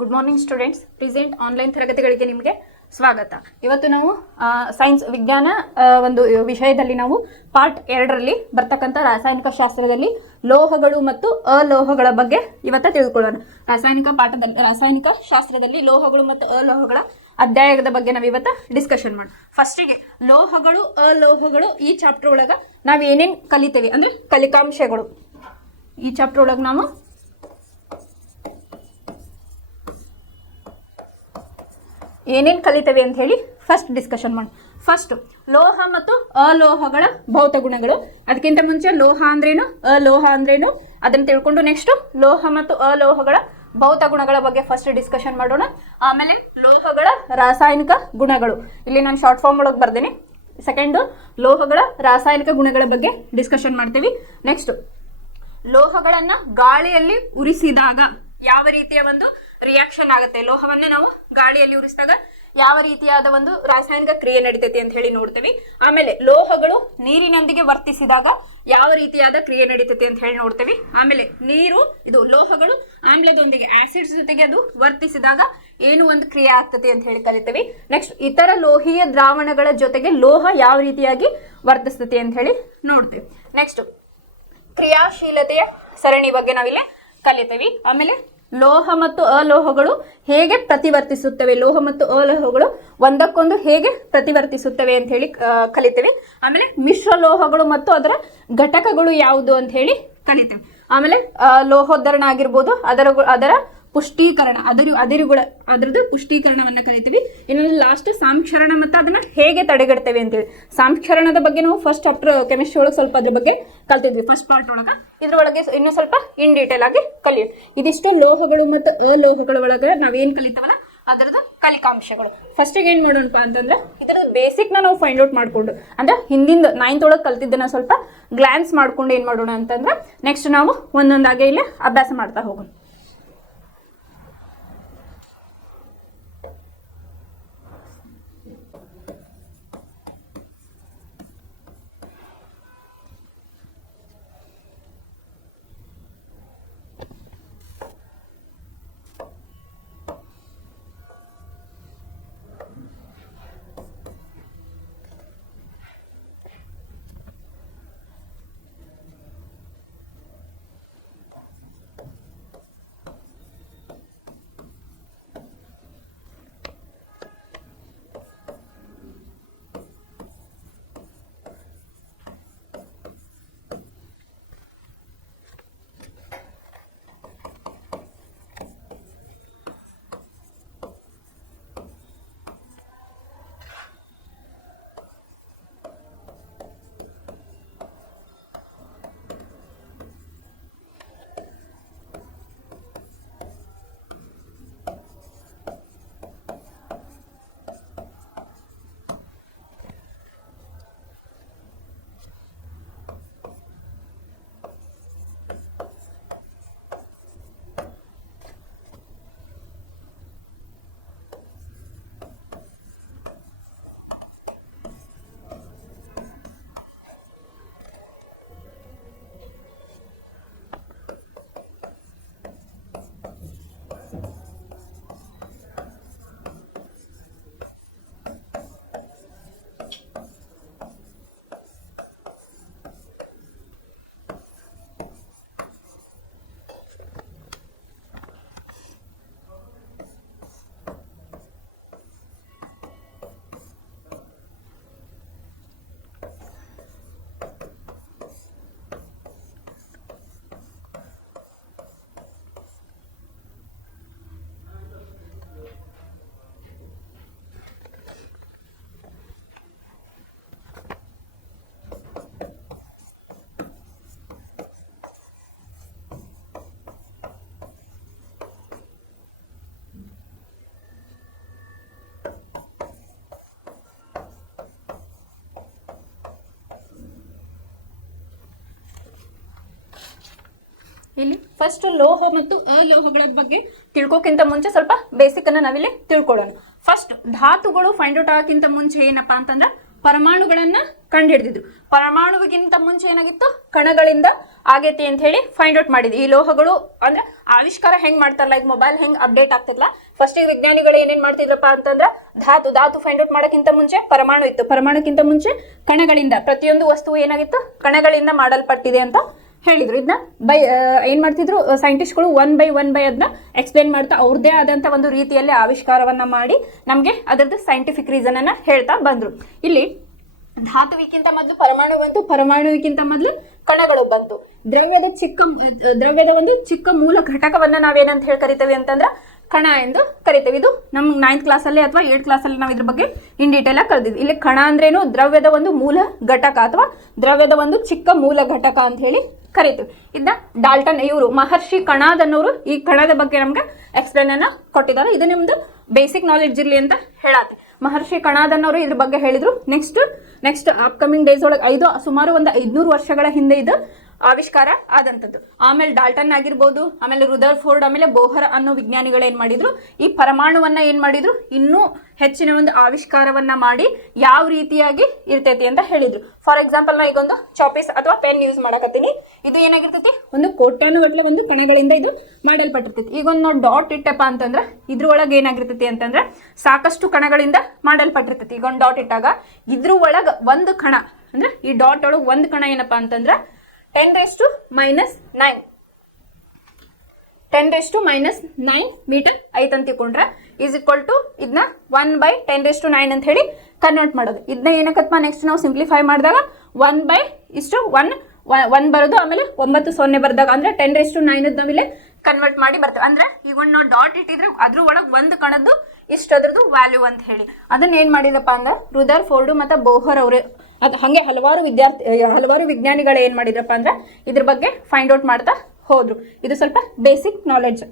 Good morning students. Present online ತರಗತಿಗಳಿಗೆ ನಿಮಗೆ ಸ್ವಾಗತ. ಇವತ್ತು ನಾವು ಸೈನ್ಸ್ ವಿಜ್ಞಾನ ಒಂದು ವಿಷಯದಲ್ಲಿ ನಾವು ಪಾರ್ಟ್ 2ರಲ್ಲಿ ಬರ್ತಕ್ಕಂಥ ರಾಸಾಯನಿಕ ಶಾಸ್ತ್ರದಲ್ಲಿ ಲೋಹಗಳು ಮತ್ತು ಅಲೋಹಗಳ ಬಗ್ಗೆ ಇವತ್ತು ತಿಳ್ಕೊಳ್ಳೋಣ. ರಾಸಾಯನಿಕ ಶಾಸ್ತ್ರದಲ್ಲಿ ಲೋಹಗಳು ಮತ್ತು ಅಲೋಹಗಳ ಅಧ್ಯಾಯದ ಬಗ್ಗೆ ನಾವು ಇವತ್ತು ಡಿಸ್ಕಷನ್ ಮಾಡೋಣ. ಫಸ್ಟಿಗೆ ಲೋಹಗಳು ಅಲೋಹಗಳು ಈ ಚಾಪ್ಟರ್ ಒಳಗೆ ನಾವು ಏನೇನು ಕಲಿತೇವೆ ಅಂದರೆ ಕಲಿಕಾಂಶಗಳು. ಈ ಚಾಪ್ಟರ್ ಒಳಗೆ ನಾವು ಏನೇನು ಕಲಿತೇವೆ ಅಂತ ಹೇಳಿ ಫಸ್ಟ್ ಡಿಸ್ಕಷನ್ ಮಾಡೋಣ. ಫಸ್ಟ್ ಲೋಹ ಮತ್ತು ಅಲೋಹಗಳ ಭೌತ ಗುಣಗಳು. ಅದಕ್ಕಿಂತ ಮುಂಚೆ ಲೋಹ ಅಂದ್ರೇನು, ಅಲೋಹ ಅಂದ್ರೇನು ಅದನ್ನು ತಿಳ್ಕೊಂಡು ನೆಕ್ಸ್ಟ್ ಲೋಹ ಮತ್ತು ಅಲೋಹಗಳ ಭೌತ ಗುಣಗಳ ಬಗ್ಗೆ ಫಸ್ಟ್ ಡಿಸ್ಕಷನ್ ಮಾಡೋಣ. ಆಮೇಲೆ ಲೋಹಗಳ ರಾಸಾಯನಿಕ ಗುಣಗಳು, ಇಲ್ಲಿ ನಾನು ಶಾರ್ಟ್ ಫಾರ್ಮ್ ಒಳಗೆ ಬರ್ದೇನೆ. ಸೆಕೆಂಡು ಲೋಹಗಳ ರಾಸಾಯನಿಕ ಗುಣಗಳ ಬಗ್ಗೆ ಡಿಸ್ಕಷನ್ ಮಾಡ್ತೀವಿ. ನೆಕ್ಸ್ಟ್ ಲೋಹಗಳನ್ನ ಗಾಳಿಯಲ್ಲಿ ಉರಿಸಿದಾಗ ಯಾವ ರೀತಿಯ ಒಂದು ರಿಯಾಕ್ಷನ್ ಆಗುತ್ತೆ, ಲೋಹವನ್ನೇ ನಾವು ಗಾಳಿಯಲ್ಲಿ ಉರಿಸಿದಾಗ ಯಾವ ರೀತಿಯಾದ ಒಂದು ರಾಸಾಯನಿಕ ಕ್ರಿಯೆ ನಡೀತೈತಿ ಅಂತ ಹೇಳಿ ನೋಡ್ತೀವಿ. ಆಮೇಲೆ ಲೋಹಗಳು ನೀರಿನೊಂದಿಗೆ ವರ್ತಿಸಿದಾಗ ಯಾವ ರೀತಿಯಾದ ಕ್ರಿಯೆ ನಡೀತೈತಿ ಅಂತ ಹೇಳಿ ನೋಡ್ತೀವಿ. ಆಮೇಲೆ ಇದು ಲೋಹಗಳು ಆಮ್ಲದೊಂದಿಗೆ ಆಸಿಡ್ಸ್ ಜೊತೆಗೆ ಅದು ವರ್ತಿಸಿದಾಗ ಏನು ಒಂದು ಕ್ರಿಯೆ ಆಗ್ತದೆ ಅಂತ ಹೇಳಿ ಕಲಿತೀವಿ. ನೆಕ್ಸ್ಟ್ ಇತರ ಲೋಹೀಯ ದ್ರಾವಣಗಳ ಜೊತೆಗೆ ಲೋಹ ಯಾವ ರೀತಿಯಾಗಿ ವರ್ತಿಸ್ತತಿ ಅಂತ ಹೇಳಿ ನೋಡ್ತೀವಿ. ನೆಕ್ಸ್ಟ್ ಕ್ರಿಯಾಶೀಲತೆಯ ಸರಣಿ ಬಗ್ಗೆ ನಾವಿಲ್ಲಿ ಕಲಿತೀವಿ. ಆಮೇಲೆ ಲೋಹ ಮತ್ತು ಅಲೋಹಗಳು ಹೇಗೆ ಪ್ರತಿವರ್ತಿಸುತ್ತವೆ, ಲೋಹ ಮತ್ತು ಅಲೋಹಗಳು ಒಂದಕ್ಕೊಂದು ಹೇಗೆ ಪ್ರತಿವರ್ತಿಸುತ್ತವೆ ಅಂತ ಹೇಳಿ ಕಲಿತೇವೆ. ಆಮೇಲೆ ಮಿಶ್ರ ಲೋಹಗಳು ಮತ್ತು ಅದರ ಘಟಕಗಳು ಯಾವುದು ಅಂತ ಹೇಳಿ ಕಲಿತೇವೆ. ಆಮೇಲೆ ಲೋಹೋದ್ಧರಣ ಆಗಿರ್ಬೋದು, ಅದರ ಪುಷ್ಟೀಕರಣ, ಅದರದ್ದು ಪುಷ್ಟೀಕರಣವನ್ನು ಕಲಿತೀವಿ. ಇನ್ನೊಂದು ಲಾಸ್ಟ್ ಸಂಕ್ಷರಣ ಮತ್ತು ಅದನ್ನ ಹೇಗೆ ತಡೆಗಟ್ತೇವೆ ಅಂತೇಳಿ. ಸಂಕ್ಷರಣದ ಬಗ್ಗೆ ನಾವು ಫಸ್ಟ್ ಚಾಪ್ಟರ್ ಕೆಮಿಸ್ಟ್ರಿ ಒಳಗೆ ಸ್ವಲ್ಪ ಅದ್ರ ಬಗ್ಗೆ ಕಲ್ತಿದ್ವಿ ಫಸ್ಟ್ ಪಾರ್ಟ್ ಒಳಗೆ. ಇದ್ರೊಳಗೆ ಇನ್ನೂ ಸ್ವಲ್ಪ ಇನ್ ಡೀಟೇಲ್ ಆಗಿ ಕಲಿಯೋದು. ಇದಿಷ್ಟು ಲೋಹಗಳು ಮತ್ತು ಅಲೋಹಗಳ ಒಳಗೆ ನಾವೇನು ಕಲಿತವಲ್ಲ ಅದರದ್ದು ಕಲಿಕಾಂಶಗಳು. ಫಸ್ಟಿಗೆ ಏನು ಮಾಡೋಣಪ್ಪ ಅಂತಂದ್ರೆ ಇದರದ್ದು ಬೇಸಿಕ್ನ ನಾವು ಫೈಂಡ್ ಔಟ್ ಮಾಡಿಕೊಂಡು, ಅಂದ್ರೆ ಹಿಂದಿಂದ 9th ಒಳಗೆ ಕಲ್ತಿದ್ದನ್ನ ಸ್ವಲ್ಪ ಗ್ಲಾನ್ಸ್ ಮಾಡ್ಕೊಂಡು ಏನು ಮಾಡೋಣ ಅಂತಂದ್ರೆ ನೆಕ್ಸ್ಟ್ ನಾವು ಒಂದೊಂದಾಗೆ ಇಲ್ಲಿ ಅಭ್ಯಾಸ ಮಾಡ್ತಾ ಹೋಗೋಣ. ಇಲ್ಲಿ ಫಸ್ಟ್ ಲೋಹ ಮತ್ತು ಅಲೋಹಗಳ ಬಗ್ಗೆ ತಿಳ್ಕೋಕ್ಕಿಂತ ಮುಂಚೆ ಸ್ವಲ್ಪ ಬೇಸಿಕ್ ಅನ್ನ ನಾವಿಲ್ಲಿ ತಿಳ್ಕೊಳ್ಳೋಣ. ಫಸ್ಟ್ ಧಾತುಗಳು ಫೈಂಡ್ ಔಟ್ ಆಗೋಕ್ಕಿಂತ ಮುಂಚೆ ಏನಪ್ಪಾ ಅಂತಂದ್ರೆ ಪರಮಾಣುಗಳನ್ನ ಕಂಡುಹಿಡಿದಿದ್ರು. ಪರಮಾಣುವಿಗಿಂತ ಮುಂಚೆ ಏನಾಗಿತ್ತು, ಕಣಗಳಿಂದ ಆಗೈತಿ ಅಂತ ಹೇಳಿ ಫೈಂಡ್ ಔಟ್ ಮಾಡಿದ್ವಿ. ಈ ಲೋಹಗಳು ಅಂದ್ರೆ ಆವಿಷ್ಕಾರ ಹೆಂಗ್ ಮಾಡ್ತಾರಲ್ಲ, ಈಗ ಮೊಬೈಲ್ ಹೆಂಗ್ ಅಪ್ಡೇಟ್ ಆಗ್ತಿಲ್ಲ, ಫಸ್ಟ್ ವಿಜ್ಞಾನಿಗಳು ಏನೇನ್ ಮಾಡ್ತಿದ್ರಪ್ಪ ಅಂತಂದ್ರ ಧಾತು ಫೈಂಡ್ ಔಟ್ ಮಾಡೋಕ್ಕಿಂತ ಮುಂಚೆ ಪರಮಾಣು ಇತ್ತು. ಪರಮಾಣುಕ್ಕಿಂತ ಮುಂಚೆ ಕಣಗಳಿಂದ, ಪ್ರತಿಯೊಂದು ವಸ್ತುವು ಏನಾಗಿತ್ತು, ಕಣಗಳಿಂದ ಮಾಡಲ್ಪಟ್ಟಿದೆ ಅಂತ ಹೇಳಿದ್ರು. ಇದನ್ನ ಏನ್ ಮಾಡ್ತಿದ್ರು ಸೈಂಟಿಸ್ಟ್ಗಳು ಒನ್ ಬೈ ಅದನ್ನ ಎಕ್ಸ್ಪ್ಲೇನ್ ಮಾಡ್ತಾ ಅವ್ರದೇ ಆದಂತ ಒಂದು ರೀತಿಯಲ್ಲಿ ಆವಿಷ್ಕಾರವನ್ನ ಮಾಡಿ ನಮ್ಗೆ ಅದರದ್ದು ಸೈಂಟಿಫಿಕ್ ರೀಸನ್ ಅನ್ನ ಹೇಳ್ತಾ ಬಂದ್ರು. ಇಲ್ಲಿ ಧಾತುವಿಗಿಂತ ಮೊದಲು ಪರಮಾಣು ಬಂತು, ಪರಮಾಣುವಿಗಿಂತ ಮೊದಲು ಕಣಗಳು ಬಂತು. ದ್ರವ್ಯದ ಒಂದು ಚಿಕ್ಕ ಮೂಲ ಘಟಕವನ್ನ ನಾವೇನಂತ ಹೇಳಿ ಕರಿತೇವೆ ಅಂತಂದ್ರ ಕಣ ಎಂದು ಕರಿತೇವೆ. ಇದು ನಮ್ 9th ಕ್ಲಾಸಲ್ಲಿ ಅಥವಾ 8th ಕ್ಲಾಸಲ್ಲಿ ನಾವು ಇದ್ರ ಬಗ್ಗೆ ಇನ್ ಡೀಟೇಲ್ ಆಗಿ ಕಲಿತಿದ್ವಿ. ಇಲ್ಲಿ ಕಣ ಅಂದ್ರೇನು, ದ್ರವ್ಯದ ಒಂದು ಮೂಲ ಘಟಕ ಅಥವಾ ದ್ರವ್ಯದ ಒಂದು ಚಿಕ್ಕ ಮೂಲ ಘಟಕ ಅಂತ ಹೇಳಿ ಕರಿತೀವಿ. ಇದನ್ನ ಡಾಲ್ಟನ್ ಇವರು ಮಹರ್ಷಿ ಕಣಾದನ್ನವರು ಈ ಕಣದ ಬಗ್ಗೆ ನಮ್ಗೆ ಎಕ್ಸ್ಪ್ಲೇನ್ ಅನ್ನ ಕೊಟ್ಟಿದ್ದಾರೆ. ಇದು ನಿಮ್ದು ಬೇಸಿಕ್ ನಾಲೆಡ್ಜ್ ಇರ್ಲಿ ಅಂತ ಹೇಳತ್ತಿ. ಮಹರ್ಷಿ ಕಣಾದನ್ನವರು ಇದ್ರ ಬಗ್ಗೆ ಹೇಳಿದ್ರು. ನೆಕ್ಸ್ಟ್ ಅಪ್ಕಮಿಂಗ್ ಡೇಸ್ ಒಳಗೆ ಸುಮಾರು ಒಂದು 500 ವರ್ಷಗಳ ಹಿಂದೆ ಇದು ಆವಿಷ್ಕಾರ ಆದಂಥದ್ದು. ಆಮೇಲೆ ಡಾಲ್ಟನ್ ಆಗಿರ್ಬೋದು, ಆಮೇಲೆ ರುದರ್ಫೋರ್ಡ್, ಆಮೇಲೆ ಬೋಹರ್ ಅನ್ನೋ ವಿಜ್ಞಾನಿಗಳು ಏನ್ ಮಾಡಿದ್ರು, ಈ ಪರಮಾಣುವನ್ನ ಏನ್ ಮಾಡಿದ್ರು, ಇನ್ನೂ ಹೆಚ್ಚಿನ ಒಂದು ಆವಿಷ್ಕಾರವನ್ನ ಮಾಡಿ ಯಾವ ರೀತಿಯಾಗಿ ಇರ್ತೈತಿ ಅಂತ ಹೇಳಿದ್ರು. ಫಾರ್ ಎಕ್ಸಾಂಪಲ್ ನಾ ಈಗೊಂದು ಚಾಪೀಸ್ ಅಥವಾ ಪೆನ್ ಯೂಸ್ ಮಾಡಕತ್ತೀನಿ. ಇದು ಏನಾಗಿರ್ತೈತಿ, ಒಂದು ಕೋಟ್ಯಾನುಗಟ್ಲೆ ಒಂದು ಕಣಗಳಿಂದ ಇದು ಮಾಡಲ್ಪಟ್ಟಿರ್ತೈತಿ. ಈಗ ಒಂದು ನಾವು ಡಾಟ್ ಇಟ್ಟಪ್ಪ ಅಂತಂದ್ರೆ ಇದ್ರೊಳಗೆ ಏನಾಗಿರ್ತೈತಿ ಅಂತಂದ್ರೆ ಸಾಕಷ್ಟು ಕಣಗಳಿಂದ ಮಾಡಲ್ಪಟ್ಟಿರ್ತೈತಿ. ಈಗ ಒಂದು ಡಾಟ್ ಇಟ್ಟಾಗ ಇದ್ರ ಒಳಗ ಒಂದು ಕಣ ಅಂದ್ರೆ ಈ ಡಾಟ್ ಒಳಗೆ ಒಂದು ಕಣ ಏನಪ್ಪಾ ಅಂತಂದ್ರ 10⁻⁹ ಮೀಟರ್ ಐತಂತ ತಿಳ್ಕೊಂಡ್ರೆ ಈಸ್ ಈಕ್ವಲ್ ಟು ಇದನ್ನ 1/10⁹ ಅಂತ ಹೇಳಿ ಕನ್ವರ್ಟ್ ಮಾಡೋದು. ಇದನ್ನ ಏನಕ್ಕಪ್ಪ ನೆಕ್ಸ್ಟ್ ನಾವು ಸಿಂಪ್ಲಿಫೈ ಮಾಡಿದಾಗ 1/1 ಬರೋದು, ಆಮೇಲೆ 9 0 ಬರ್ದಾಗ ಅಂದ್ರೆ 10⁹ ನಾವಿಲ್ಲಿ ಕನ್ವರ್ಟ್ ಮಾಡಿ ಬರ್ತೇವೆ. ಅಂದ್ರೆ ಈಗ ಒಂದು ನಾವು ಡಾಟ್ ಇಟ್ಟಿದ್ರೆ ಅದ್ರ ಒಳಗೆ ಒಂದು ಕಣದ್ದು ಇಷ್ಟದ್ರದ್ದು ವ್ಯಾಲ್ಯೂ ಅಂತ ಹೇಳಿ ಅದನ್ನ ಏನ್ ಮಾಡಿದಪ್ಪ ಅಂದ್ರೆ ರುದರ್ಫೋರ್ಡ್ ಮತ್ತೆ ಬೋಹರ್ ಅವ್ರೆ ಅದು ಹಂಗೆ ಹಲವಾರು ವಿಜ್ಞಾನಿಗಳು ಏನ್ ಮಾಡಿದ್ರಪ್ಪ ಅಂದ್ರೆ ಇದ್ರ ಬಗ್ಗೆ ಫೈಂಡ್ ಔಟ್ ಮಾಡ್ತಾ ಹೋದ್ರು. ಇದು ಸ್ವಲ್ಪ ಬೇಸಿಕ್ ನಾಲೆಡ್ಜ್.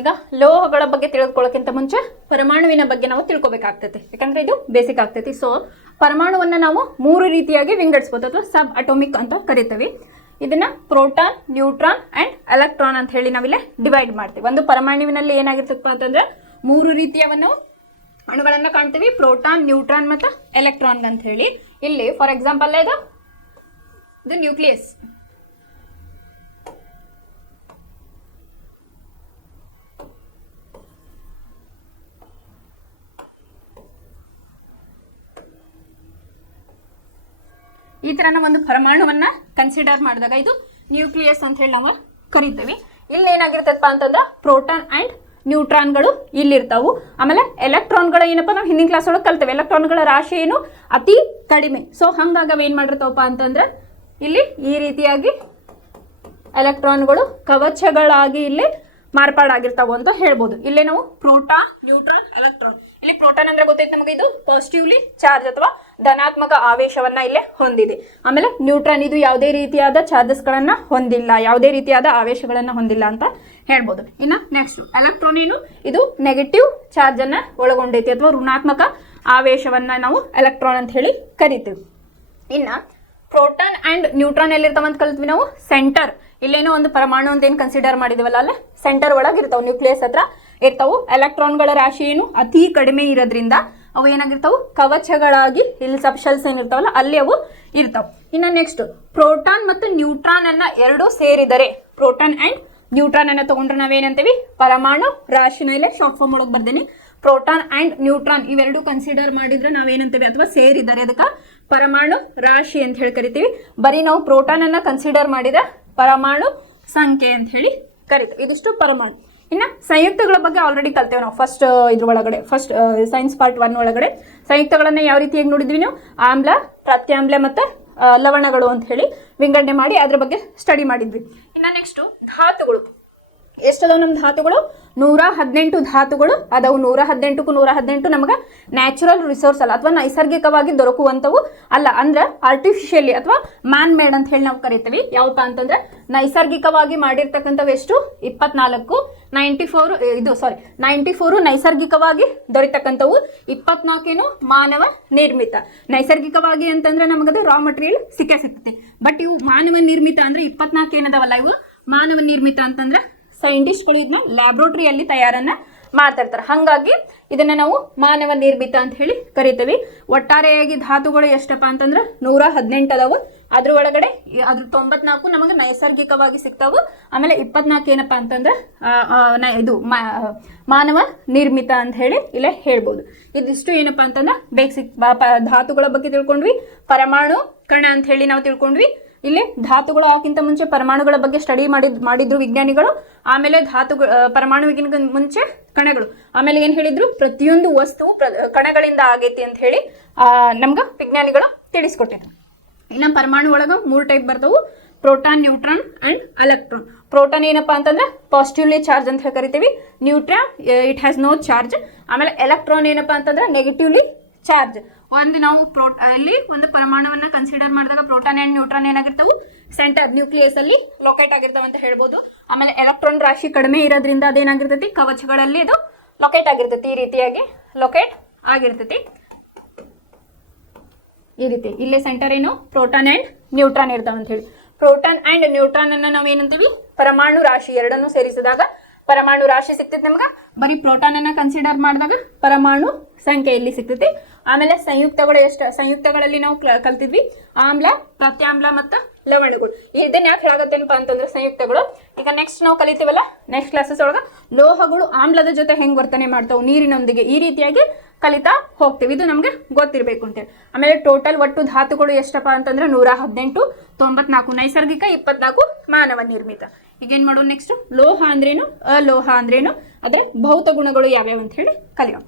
ಈಗ ಲೋಹಗಳ ಬಗ್ಗೆ ತಿಳಿದುಕೊಳ್ಳೋಕ್ಕಿಂತ ಮುಂಚೆ ಪರಮಾಣುವಿನ ಬಗ್ಗೆ ನಾವು ತಿಳ್ಕೊಬೇಕಾಗ್ತೈತಿ, ಯಾಕಂದ್ರೆ ಇದು ಬೇಸಿಕ್ ಆಗ್ತೈತಿ. ಸೊ ಪರಮಾಣುವನ್ನ ನಾವು 3 ರೀತಿಯಾಗಿ ವಿಂಗಡಿಸಬಹುದು ಅಥವಾ ಸಬ್ ಅಟೋಮಿಕ್ ಅಂತ ಕರಿತೀವಿ. ಇದನ್ನ ಪ್ರೋಟಾನ್, ನ್ಯೂಟ್ರಾನ್ ಅಂಡ್ ಎಲೆಕ್ಟ್ರಾನ್ ಅಂತ ಹೇಳಿ ನಾವಿಲ್ಲಿ ಡಿವೈಡ್ ಮಾಡ್ತೀವಿ. ಒಂದು ಪರಮಾಣುವಿನಲ್ಲಿ ಏನಾಗಿರ್ತಪ್ಪ ಅಂತಂದ್ರೆ 3 ರೀತಿಯವನ್ನು ಅಣುಗಳನ್ನ ಕಾಣ್ತೀವಿ, ಪ್ರೋಟಾನ್, ನ್ಯೂಟ್ರಾನ್ ಮತ್ತು ಎಲೆಕ್ಟ್ರಾನ್ ಅಂತ ಹೇಳಿ. ಇಲ್ಲಿ ಫಾರ್ ಎಕ್ಸಾಂಪಲ್ ಇದು ನ್ಯೂಕ್ಲಿಯಸ್. ಈ ತರ ನಾವು ಒಂದು ಪರಮಾಣುವನ್ನ ಕನ್ಸಿಡರ್ ಮಾಡಿದಾಗ ಇದು ನ್ಯೂಕ್ಲಿಯಸ್ ಅಂತ ಹೇಳಿ ನಾವು ಕರಿತೀವಿ. ಇಲ್ಲಿ ಏನಾಗಿರ್ತದಪ್ಪ ಅಂತಂದ್ರೆ ಪ್ರೋಟಾನ್ ಅಂಡ್ ನ್ಯೂಟ್ರಾನ್ಗಳು ಇಲ್ಲಿರ್ತಾವು. ಆಮೇಲೆ ಎಲೆಕ್ಟ್ರಾನ್ಗಳು ಏನಪ್ಪ ನಾವು ಹಿಂದಿನ ಕ್ಲಾಸ್ ಒಳಗೆ ಕಲ್ತೇವೆ, ಎಲೆಕ್ಟ್ರಾನ್ಗಳ ರಾಶಿ ಏನು ಅತಿ ಕಡಿಮೆ. ಸೊ ಹಂಗಾಗಿ ಅವು ಏನ್ ಮಾಡಿರ್ತಾವಪ್ಪ ಅಂತಂದ್ರೆ ಇಲ್ಲಿ ಈ ರೀತಿಯಾಗಿ ಎಲೆಕ್ಟ್ರಾನ್ಗಳು ಕವಚಗಳಾಗಿ ಇಲ್ಲಿ ಮಾರ್ಪಾಡಾಗಿರ್ತಾವ ಅಂತ ಹೇಳ್ಬೋದು. ಇಲ್ಲೇ ನಾವು ಪ್ರೋಟಾನ್, ನ್ಯೂಟ್ರಾನ್, ಎಲೆಕ್ಟ್ರಾನ್. ಇಲ್ಲಿ ಪ್ರೋಟಾನ್ ಅಂದ್ರೆ ಗೊತ್ತೈತೆ ನಮಗೆ, ಇದು ಪಾಸಿಟಿವ್ಲಿ ಚಾರ್ಜ್ ಅಥವಾ ಧನಾತ್ಮಕ ಆವೇಶವನ್ನ ಇಲ್ಲೇ ಹೊಂದಿದೆ. ಆಮೇಲೆ ನ್ಯೂಟ್ರಾನ್ ಇದು ಯಾವುದೇ ರೀತಿಯಾದ ಚಾರ್ಜಸ್ಗಳನ್ನ ಹೊಂದಿಲ್ಲ, ಯಾವುದೇ ರೀತಿಯಾದ ಆವೇಶಗಳನ್ನ ಹೊಂದಿಲ್ಲ ಅಂತ ಹೇಳ್ಬೋದು. ಇನ್ನು ನೆಕ್ಸ್ಟ್ ಎಲೆಕ್ಟ್ರಾನ್ ಏನು, ಇದು ನೆಗೆಟಿವ್ ಚಾರ್ಜ್ ಅನ್ನ ಒಳಗೊಂಡೈತಿ ಅಥವಾ ಋಣಾತ್ಮಕ ಆವೇಶವನ್ನ ನಾವು ಎಲೆಕ್ಟ್ರಾನ್ ಅಂತ ಹೇಳಿ ಕರಿತೀವಿ. ಇನ್ನ ಪ್ರೋಟಾನ್ ಅಂಡ್ ನ್ಯೂಟ್ರಾನ್ ಎಲ್ಲಿರ್ತಾವ ಅಂತ ಕಲ್ತ್ವಿ ನಾವು, ಸೆಂಟರ್. ಇಲ್ಲೇನೋ ಒಂದು ಪರಮಾಣು ಅಂತ ಏನು ಕನ್ಸಿಡರ್ ಮಾಡಿದಿವಲ್ಲ, ಅಲ್ಲೇ ಸೆಂಟರ್ ಒಳಗೆ ಇರ್ತಾವೆ, ನ್ಯೂಕ್ಲಿಯಸ್ ಹತ್ರ ಇರ್ತಾವು. ಎಲೆಕ್ಟ್ರಾನ್ಗಳ ರಾಶಿ ಏನು ಅತಿ ಕಡಿಮೆ ಇರೋದ್ರಿಂದ ಅವು ಏನಾಗಿರ್ತಾವು, ಕವಚಗಳಾಗಿ ಇಲ್ಲಿ ಸಬ್ಶೆಲ್ಸ್ ಏನಿರ್ತಾವಲ್ಲ ಅಲ್ಲಿ ಅವು ಇರ್ತಾವ. ಇನ್ನು ನೆಕ್ಸ್ಟ್ ಪ್ರೋಟಾನ್ ಮತ್ತು ನ್ಯೂಟ್ರಾನ್ ಅನ್ನ ಎರಡೂ ಸೇರಿದರೆ, ಪ್ರೋಟಾನ್ ಅಂಡ್ ನ್ಯೂಟ್ರಾನ್ ಅನ್ನ ತಗೊಂಡ್ರೆ ನಾವೇನಂತೀವಿ, ಪರಮಾಣು ರಾಶಿನ ಇಲ್ಲೇ ಶಾರ್ಟ್ ಫಾರ್ಮ್ ಒಳಗೆ ಬರ್ದೇನೆ. ಪ್ರೋಟಾನ್ ಅಂಡ್ ನ್ಯೂಟ್ರಾನ್ ಇವೆರಡು ಕನ್ಸಿಡರ್ ಮಾಡಿದ್ರೆ ನಾವೇನಂತೀವಿ, ಅಥವಾ ಸೇರಿದರೆ ಅದಕ್ಕೆ ಪರಮಾಣು ರಾಶಿ ಅಂತ ಹೇಳಿ ಕರಿತೀವಿ. ಬರೀ ನಾವು ಪ್ರೋಟಾನ್ ಅನ್ನ ಕನ್ಸಿಡರ್ ಮಾಡಿದ್ರೆ ಪರಮಾಣು ಸಂಖ್ಯೆ ಅಂತ ಹೇಳಿ ಕರಿತೀವಿ. ಇದಿಷ್ಟು ಪರಮಾಣು. ಇನ್ನು ಸಂಯುಕ್ತಗಳ ಬಗ್ಗೆ ಆಲ್ರೆಡಿ ಕಲ್ತೇವೆ ನಾವು ಫಸ್ಟ್ ಇದ್ರ ಒಳಗಡೆ, ಫಸ್ಟ್ ಸೈನ್ಸ್ ಪಾರ್ಟ್ 1 ಒಳಗಡೆ ಸಂಯುಕ್ತಗಳನ್ನ ಯಾವ ರೀತಿಯಾಗಿ ನೋಡಿದ್ವಿ ನಾವು, ಆಮ್ಲ, ಪ್ರತ್ಯಾಮ್ಲ ಮತ್ತೆ ಲವಣಗಳು ಅಂತ ಹೇಳಿ ವಿಂಗಡಣೆ ಮಾಡಿ ಅದ್ರ ಬಗ್ಗೆ ಸ್ಟಡಿ ಮಾಡಿದ್ವಿ. ಇನ್ನು ನೆಕ್ಸ್ಟ್ ಧಾತುಗಳು. ಎಷ್ಟದಾವ ನಮ್ಮ ಧಾತುಗಳು, 118 ಧಾತುಗಳು ಅದಾವು. 118ಕ್ಕೂ 118 ನಮಗೆ ನ್ಯಾಚುರಲ್ ರಿಸೋರ್ಸ್ ಅಲ್ಲ, ಅಥವಾ ನೈಸರ್ಗಿಕವಾಗಿ ದೊರಕುವಂಥವು ಅಲ್ಲ, ಅಂದ್ರೆ ಆರ್ಟಿಫಿಷಿಯಲಿ ಅಥವಾ ಮ್ಯಾನ್ ಮೇಡ್ ಅಂತ ಹೇಳಿ ನಾವು ಕರಿತೀವಿ. ಯಾವಪ್ಪ ಅಂತಂದ್ರೆ ನೈಸರ್ಗಿಕವಾಗಿ ಮಾಡಿರ್ತಕ್ಕಂಥವು ಎಷ್ಟು, 24. 94 ನೈಸರ್ಗಿಕವಾಗಿ ದೊರೆತಕ್ಕಂಥವು, 24 ಮಾನವ ನಿರ್ಮಿತ. ನೈಸರ್ಗಿಕವಾಗಿ ಅಂತಂದ್ರೆ ನಮಗದು ರಾ ಮಟೀರಿಯಲ್ ಸಿಗ್ತೈತಿ. ಬಟ್ ಇವು ಮಾನವ ನಿರ್ಮಿತ ಅಂದ್ರೆ 24 ಏನದಾವಲ್ಲ, ಇವು ಮಾನವ ನಿರ್ಮಿತ ಅಂತಂದ್ರೆ ಸೈಂಟಿಸ್ಟ್ಗಳು ಇದನ್ನ ಲ್ಯಾಬ್ರೋಟರಿಯಲ್ಲಿ ತಯಾರನ್ನ ಮಾಡ್ತಿರ್ತಾರೆ. ಹಾಗಾಗಿ ಇದನ್ನ ನಾವು ಮಾನವ ನಿರ್ಮಿತ ಅಂತ ಹೇಳಿ ಕರಿತೀವಿ. ಒಟ್ಟಾರೆಯಾಗಿ ಧಾತುಗಳು ಎಷ್ಟಪ್ಪ ಅಂತಂದ್ರೆ 118 ಅದಾವು. ಅದ್ರ ಒಳಗಡೆ ಅದ್ರ 94 ನಮಗೆ ನೈಸರ್ಗಿಕವಾಗಿ ಸಿಗ್ತಾವು. ಆಮೇಲೆ 24 ಏನಪ್ಪಾ ಅಂತಂದ್ರೆ ಇದು ಮಾನವ ನಿರ್ಮಿತ ಅಂತ ಹೇಳಿ ಇಲ್ಲೇ ಹೇಳ್ಬೋದು. ಇದಿಷ್ಟು ಏನಪ್ಪಾ ಅಂತಂದ್ರೆ ಬೇಸಿಕ್ ಧಾತುಗಳ ಬಗ್ಗೆ ತಿಳ್ಕೊಂಡ್ವಿ. ಪರಮಾಣು ಕಣ ಅಂತ ಹೇಳಿ ನಾವು ತಿಳ್ಕೊಂಡ್ವಿ. ಇಲ್ಲಿ ಧಾತುಗಳು ಆಗಿಂತ ಮುಂಚೆ ಪರಮಾಣುಗಳ ಬಗ್ಗೆ ಸ್ಟಡಿ ಮಾಡಿದ್ರು ವಿಜ್ಞಾನಿಗಳು. ಆಮೇಲೆ ಪರಮಾಣುವಿಗಿಂತ ಮುಂಚೆ ಕಣಗಳು. ಆಮೇಲೆ ಏನ್ ಹೇಳಿದ್ರು, ಪ್ರತಿಯೊಂದು ವಸ್ತು ಕಣಗಳಿಂದ ಆಗೈತಿ ಅಂತ ಹೇಳಿ ನಮ್ಗೆ ವಿಜ್ಞಾನಿಗಳು ತಿಳಿಸ್ಕೊಟ್ಟಿದ್ರು. ಇನ್ನು ಪರಮಾಣು ಒಳಗ 3 ಟೈಪ್ ಬರ್ತಾವು, proton, neutron and electron. Proton ಏನಪ್ಪಾ ಅಂತಂದ್ರೆ ಪಾಸಿಟಿವ್ಲಿ ಚಾರ್ಜ್ ಅಂತ ಹೇಳಿ ಕರಿತೀವಿ. Neutron it has no charge. ಆಮೇಲೆ ಎಲೆಕ್ಟ್ರಾನ್ ಏನಪ್ಪಾ ಅಂತಂದ್ರೆ ನೆಗೆಟಿವ್ಲಿ ಚಾರ್ಜ್. ನಾವು ಅಲ್ಲಿ ಒಂದು ಪರಮಾಣುವನ್ನ ಕನ್ಸಿಡರ್ ಮಾಡಿದಾಗ ಪ್ರೋಟಾನ್ ಅಂಡ್ ನ್ಯೂಟ್ರಾನ್ ಏನಾಗಿರ್ತಾವು, ಸೆಂಟರ್ ನ್ಯೂಕ್ಲಿಯಸ್ ಅಲ್ಲಿ ಲೊಕೇಟ್ ಆಗಿರ್ತಾವ ಅಂತ ಹೇಳ್ಬೋದು. ಆಮೇಲೆ ಎಲೆಕ್ಟ್ರಾನ್ ರಾಶಿ ಕಡಿಮೆ ಇರೋದ್ರಿಂದ ಅದೇನಾಗಿರ್ತೈತಿ, ಕವಚಗಳಲ್ಲಿ ಅದು ಲೊಕೇಟ್ ಆಗಿರ್ತೈತಿ. ಈ ರೀತಿಯಾಗಿ ಲೊಕೇಟ್ ಆಗಿರ್ತೈತಿ. ಈ ರೀತಿ ಇಲ್ಲೇ ಸೆಂಟರ್ ಏನು, ಪ್ರೋಟಾನ್ ಅಂಡ್ ನ್ಯೂಟ್ರಾನ್ ಇರ್ತಾವ ಅಂತ ಹೇಳಿ. ಪ್ರೋಟಾನ್ ಅಂಡ್ ನ್ಯೂಟ್ರಾನ್ ಅನ್ನ ನಾವು ಏನಂತೀವಿ, ಪರಮಾಣು ರಾಶಿ. ಎರಡನ್ನು ಸೇರಿಸಿದಾಗ ಪರಮಾಣು ರಾಶಿ ಸಿಗ್ತೈತಿ ನಮ್ಗೆ. ಬರೀ ಪ್ರೋಟಾನ್ ಅನ್ನ ಕನ್ಸಿಡರ್ ಮಾಡಿದಾಗ ಪರಮಾಣು ಸಂಖ್ಯೆ ಇಲ್ಲಿ ಸಿಗ್ತೈತಿ. ಆಮೇಲೆ ಸಂಯುಕ್ತಗಳು ಸಂಯುಕ್ತಗಳಲ್ಲಿ ನಾವು ಕಲ್ತಿದ್ವಿ, ಆಮ್ಲ, ಪ್ರತ್ಯಾಮ್ಲ ಮತ್ತು ಲವಣಗಳು. ಇದನ್ನ ಯಾಕೆ ಹೇಳಾಗತ್ತೇನಪ್ಪ ಅಂತಂದ್ರೆ ಸಂಯುಕ್ತಗಳು. ಈಗ ನೆಕ್ಸ್ಟ್ ನಾವು ಕಲಿತೀವಲ್ಲ ನೆಕ್ಸ್ಟ್ ಕ್ಲಾಸಸ್ ಒಳಗ, ಲೋಹಗಳು ಆಮ್ಲದ ಜೊತೆ ಹೆಂಗ್ ವರ್ತನೆ ಮಾಡ್ತಾವೆ ನೀರಿನೊಂದಿಗೆ, ಈ ರೀತಿಯಾಗಿ ಕಲಿತಾ ಹೋಗ್ತೀವಿ. ಇದು ನಮ್ಗೆ ಗೊತ್ತಿರಬೇಕು ಅಂತೇಳಿ. ಆಮೇಲೆ ಟೋಟಲ್ ಒಟ್ಟು ಧಾತುಗಳು ಎಷ್ಟಪ್ಪ ಅಂತಂದ್ರೆ 118, 94 ನೈಸರ್ಗಿಕ, 24 ಮಾನವ ನಿರ್ಮಿತ. ಈಗೇನ್ ಮಾಡೋಣ ನೆಕ್ಸ್ಟ್, ಲೋಹ ಅಂದ್ರೇನು, ಅಲೋಹ ಅಂದ್ರೇನು, ಅದ್ರ ಭೌತ ಗುಣಗಳು ಯಾವ್ಯಾವ ಅಂತ ಹೇಳಿ ಕಲಿಯೋಣ.